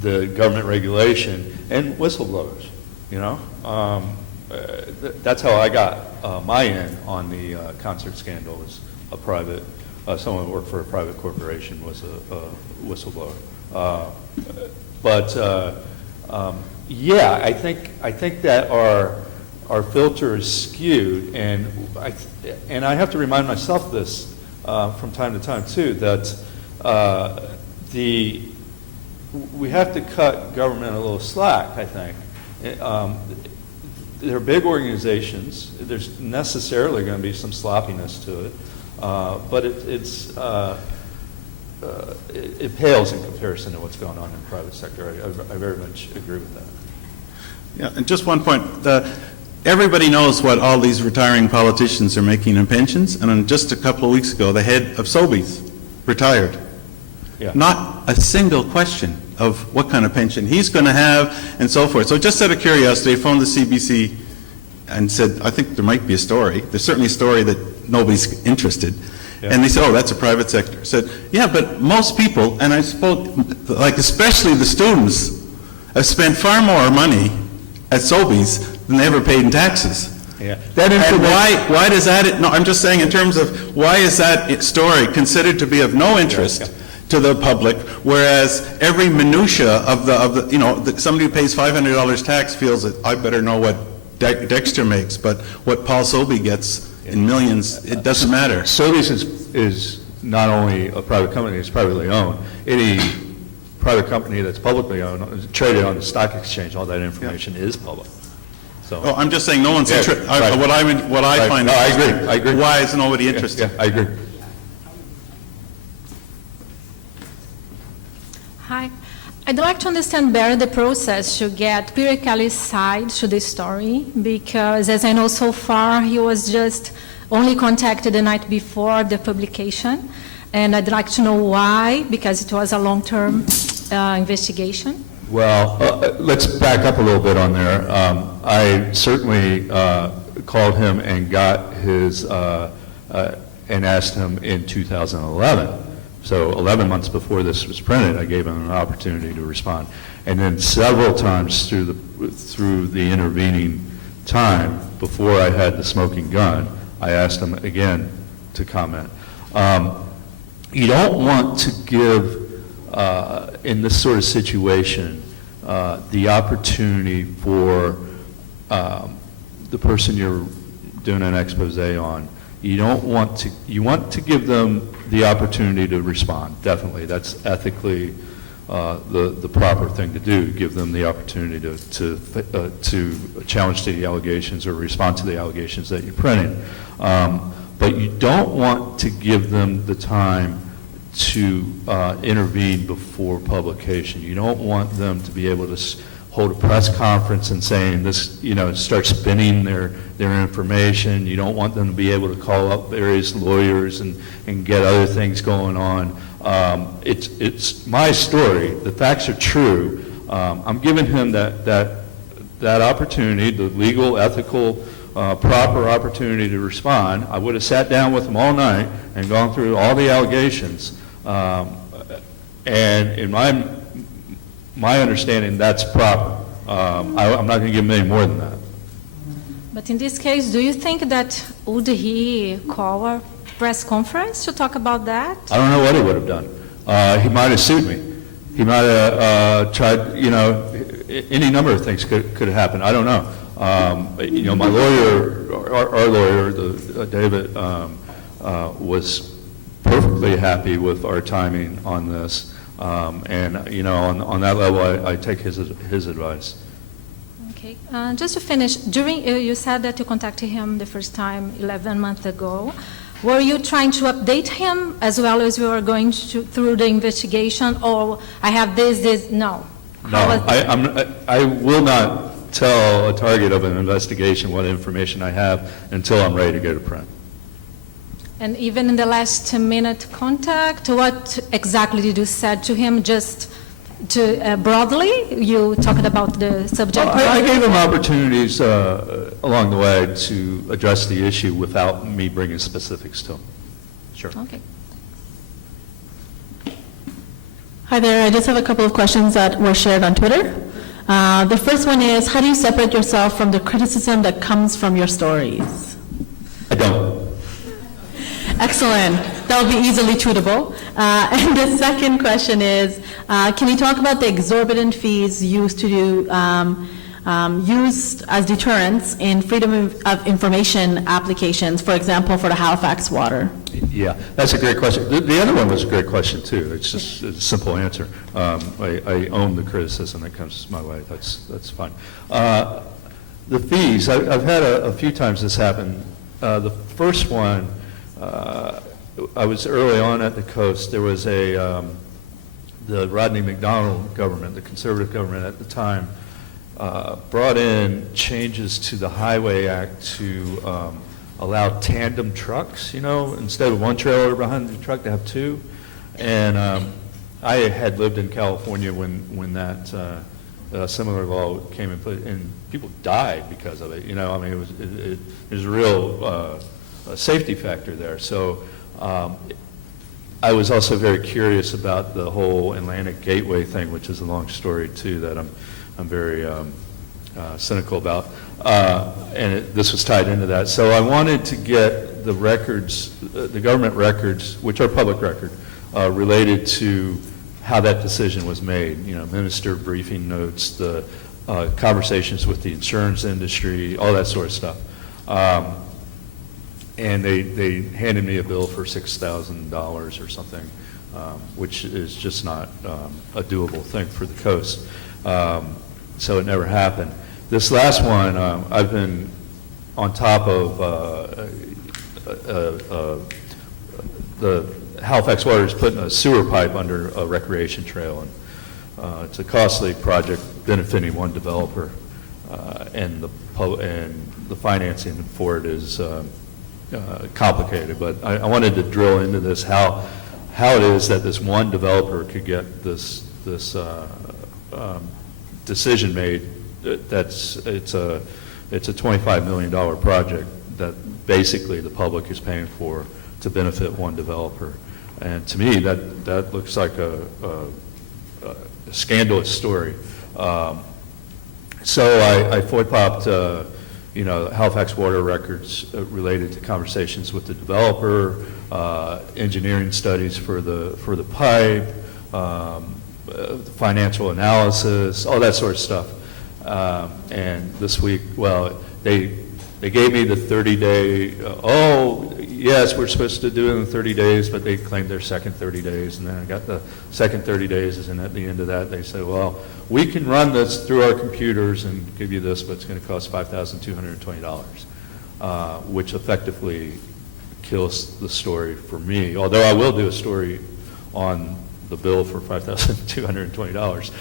The government regulation and whistleblowers, you know. That's how I got my in on the concert scandal. Was a private, someone who worked for a private corporation was a whistleblower. Yeah, I think that our filter is skewed, and I have to remind myself this from time to time too, that we have to cut government a little slack, I think. They're big organizations. There's necessarily going to be some sloppiness to it, but it pales in comparison to what's going on in the private sector. I very much agree with that. Yeah, and just one point. Everybody knows what all these retiring politicians are making in pensions, and just a couple of weeks ago, the head of Sobeys retired. Yeah. Not a single question of what kind of pension he's going to have and so forth. So just out of curiosity, I phoned the CBC and said, I think there might be a story. There's certainly a story that nobody's interested. Yeah. And they said, oh, that's a private sector. I said, yeah, but most people, and I spoke, like especially the students, have spent far more money at Sobeys than they ever paid in taxes. Yeah. And why does that, no, I'm just saying in terms of why is that story considered to be of no interest to the public, whereas every minutia of the you know, somebody who pays $500 tax feels that I better know what Dexter makes, but what Paul Sobey gets in millions, it doesn't matter. Sobeys is not only a private company, it's privately owned. Any private company that's publicly owned, traded on the stock exchange, all that information is public. So, Oh, I'm just saying, no one's Yeah, interested. right. What I Right. find No, I interesting, agree. I agree. why is nobody yeah, interested? I agree. Hi. I'd like to understand better the process to get Peter Kelly's side to the story, because as I know so far, he was just only contacted the night before the publication, and I'd like to know why, because it was a long-term investigation. Well, let's back up a little bit on there. I certainly called him and got his, and asked him in 2011. So 11 months before this was printed, I gave him an opportunity to respond. And then several times through the intervening time, before I had the smoking gun, I asked him again to comment. You don't want to give, in this sort of situation, the opportunity for the person you're doing an expose on. You want to give them the opportunity to respond, definitely. That's ethically the proper thing to do, give them the opportunity to challenge to the allegations or respond to the allegations that you're printing. But you don't want to give them the time to intervene before publication. You don't want them to be able to hold a press conference and saying this, start spinning their information. You don't want them to be able to call up various lawyers and get other things going on. It's my story. The facts are true. I'm giving him that opportunity, the legal, ethical, proper opportunity to respond. I would have sat down with him all night and gone through all the allegations. And in my understanding, that's proper. I'm not going to give him any more than that. But in this case, do you think that would he call a press conference to talk about that? I don't know what he would have done. He might have sued me. He might have tried, any number of things could have happened. I don't know. My lawyer, our lawyer, David, was perfectly happy with our timing on this. And, on that level, I take his advice. Okay. Just to finish, you said that you contacted him the first time 11 months ago. Were you trying to update him as well as you were going through the investigation, or I have this, no? No, I will not tell a target of an investigation what information I have until I'm ready to go to print. And even in the last minute contact, what exactly did you said to him? Just to broadly, you talked about the subject. I gave him opportunities along the way to address the issue without me bringing specifics to him. Sure. Okay. Hi there, I just have a couple of questions that were shared on Twitter. The first one is, how do you separate yourself from the criticism that comes from your stories? I don't. Excellent. That will be easily tweetable. And the second question is, can you talk about the exorbitant fees used as deterrents in freedom of information applications, for example, for the Halifax water? Yeah, that's a great question. The other one was a great question, too. It's just a simple answer. I own the criticism that comes my way. That's fine. The fees, I've had a few times this happen. The first one, I was early on at the coast. There was the Rodney McDonald government, the conservative government at the time, brought in changes to the Highway Act to allow tandem trucks, instead of one trailer behind the truck to have two. And I had lived in California when that similar law came in place, and people died because of it. It was a real safety factor there. So I was also very curious about the whole Atlantic Gateway thing, which is a long story too that I'm very cynical about, and this was tied into that. So I wanted to get the records, the government records, which are public record, related to how that decision was made. Minister briefing notes, the conversations with the insurance industry, all that sort of stuff. And they handed me a bill for $6,000 or something, which is just not a doable thing for the coast. So it never happened. This last one, I've been on top of the Halifax Water is putting a sewer pipe under a recreation trail, and it's a costly project benefiting one developer, and the financing for it is complicated. But I wanted to drill into this, how it is that this one developer could get this decision made. It's a $25 million project that basically the public is paying for to benefit one developer. And to me, that looks like a scandalous story. So I FOIP-popped, Halifax Water records related to conversations with the developer, engineering studies for the pipe, financial analysis, all that sort of stuff. And this week, well, they gave me the 30-day, yes, we're supposed to do it in 30 days, but they claimed their second 30 days, and then I got the second 30 days, and at the end of that, they said, well, we can run this through our computers and give you this, but it's going to cost $5,220, which effectively kills the story for me, although I will do a story on the bill for $5,220.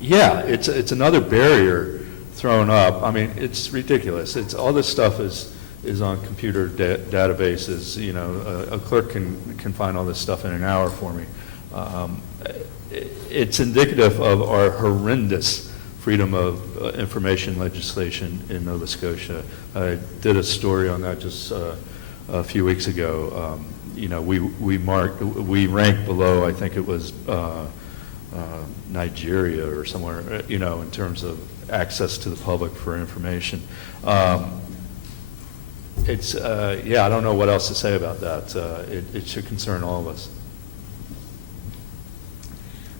Yeah, it's another barrier thrown up. I mean, it's ridiculous. All this stuff is on computer databases. A clerk can find all this stuff in an hour for me. It's indicative of our horrendous freedom of information legislation in Nova Scotia. I did a story on that just a few weeks ago. We ranked below, I think it was Nigeria or somewhere, in terms of access to the public for information. I don't know what else to say about that. It should concern all of us.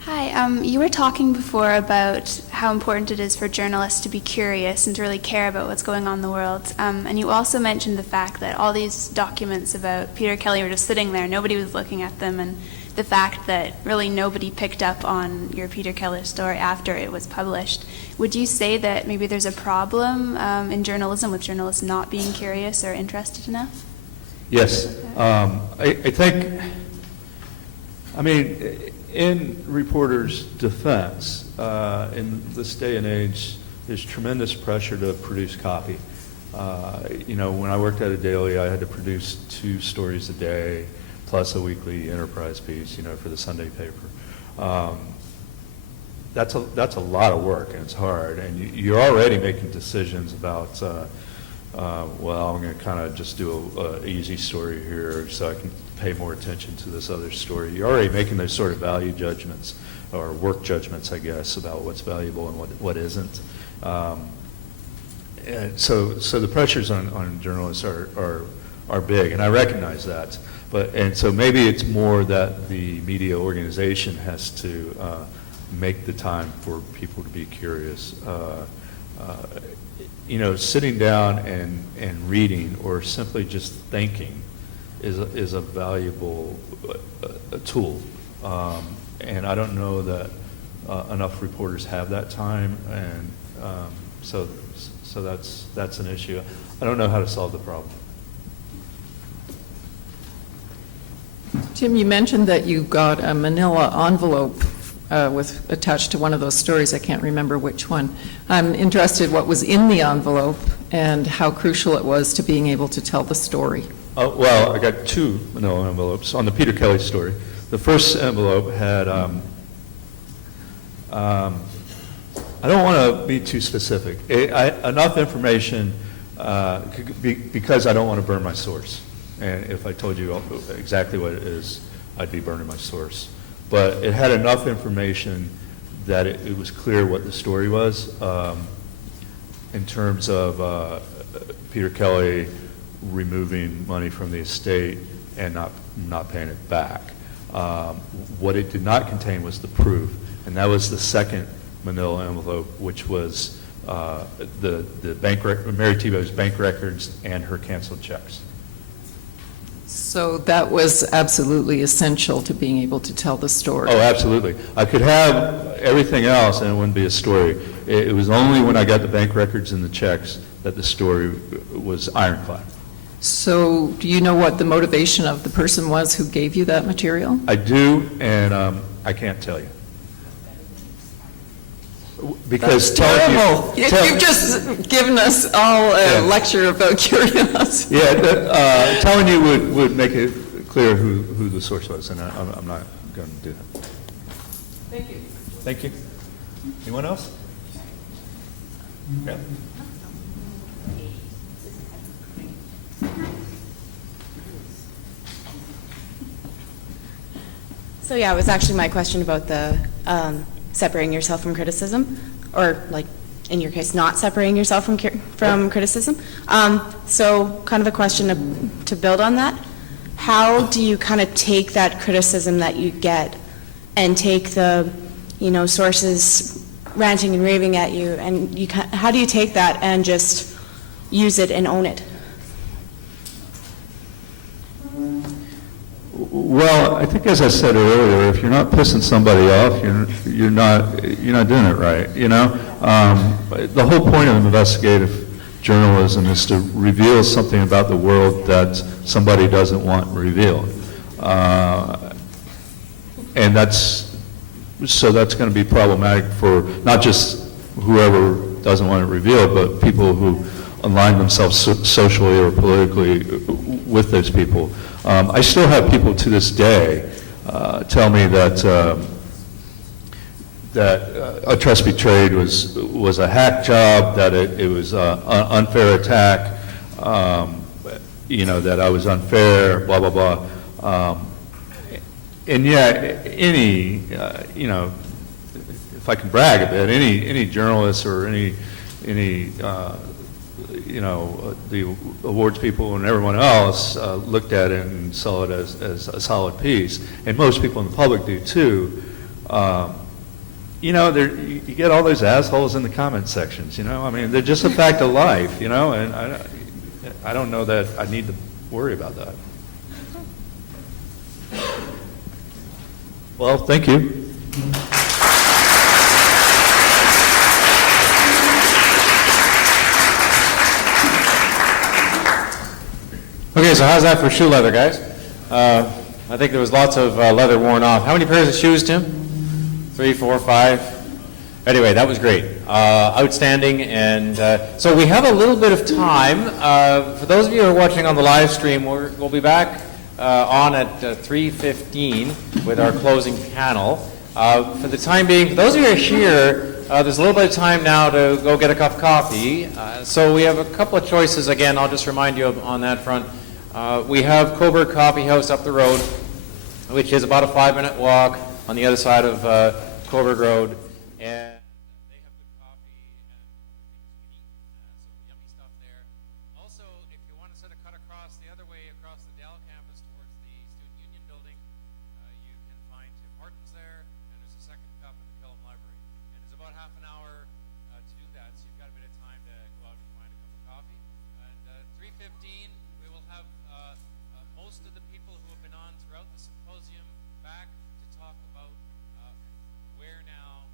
Hi, you were talking before about how important it is for journalists to be curious and to really care about what's going on in the world. And you also mentioned the fact that all these documents about Peter Kelly were just sitting there, nobody was looking at them, and the fact that really nobody picked up on your Peter Kelly story after it was published. Would you say that maybe there's a problem in journalism with journalists not being curious or interested enough? Yes. I think, in reporters' defense, in this day and age, there's tremendous pressure to produce copy. When I worked at a daily, I had to produce 2 stories a day, plus a weekly enterprise piece, for the Sunday paper. That's a lot of work, and it's hard. And you're already making decisions about, I'm going to kind of just do an easy story here so I can pay more attention to this other story. You're already making those sort of value judgments, or work judgments, I guess, about what's valuable and what isn't. And so the pressures on journalists are big, and I recognize that. And so maybe it's more that the media organization has to make the time for people to be curious. Sitting down and reading, or simply just thinking, is a valuable tool. And I don't know that enough reporters have that time, and so that's an issue. I don't know how to solve the problem. Tim, you mentioned that you got a manila envelope with attached to one of those stories. I can't remember which one. I'm interested what was in the envelope and how crucial it was to being able to tell the story. Well, I got 2 manila envelopes on the Peter Kelly story. The first envelope had, I don't want to be too specific, enough information because I don't want to burn my source. And if I told you exactly what it is, I'd be burning my source. But it had enough information that it was clear what the story was in terms of Peter Kelly removing money from the estate and not paying it back. What it did not contain was the proof, and that was the second manila envelope, which was the Mary Thibault's bank records and her canceled checks. So that was absolutely essential to being able to tell the story. Oh, absolutely. I could have everything else and it wouldn't be a story. It was only when I got the bank records and the checks that the story was ironclad. So do you know what the motivation of the person was who gave you that material? I do, and I can't tell you. Because Terrible. You've just given us all a lecture about curiosity. Yeah, telling you would make it clear who the source was, and I'm not going to do that. Thank you. Thank you. Anyone else? Yeah. So yeah, it was actually my question about the separating yourself from criticism, or like in your case, not separating yourself from criticism. So kind of a question to build on that. How do you kind of take that criticism that you get and take the, sources ranting and raving at you, and how do you take that and just use it and own it? Well, I think as I said earlier, if you're not pissing somebody off, you're not doing it right. The whole point of investigative journalism is to reveal something about the world that somebody doesn't want revealed, and that's going to be problematic for not just whoever doesn't want it revealed, but people who align themselves socially or politically with those people. I still have people to this day tell me that A Trust Betrayed was a hack job, that it was an unfair attack, that I was unfair, blah, blah, blah. And yet, if I can brag a bit, any journalist or any the awards people and everyone else looked at it and saw it as a solid piece, and most people in the public do too. You get all those assholes in the comment sections. They're just a fact of life. And I don't know that I need to worry about that. Well, thank you. Okay, so how's that for shoe leather, guys? I think there was lots of leather worn off. How many pairs of shoes, Tim? 3, 4, 5? Anyway, that was great. Outstanding. And so we have a little bit of time. For those of you who are watching on the live stream, we'll be back on at 3:15 with our closing panel. For the time being, for those of you who are here, there's a little bit of time now to go get a cup of coffee. So we have a couple of choices. Again, I'll just remind you on that front. We have Coburg Coffee House up the road, which is about a 5-minute walk on the other side of Coburg Road.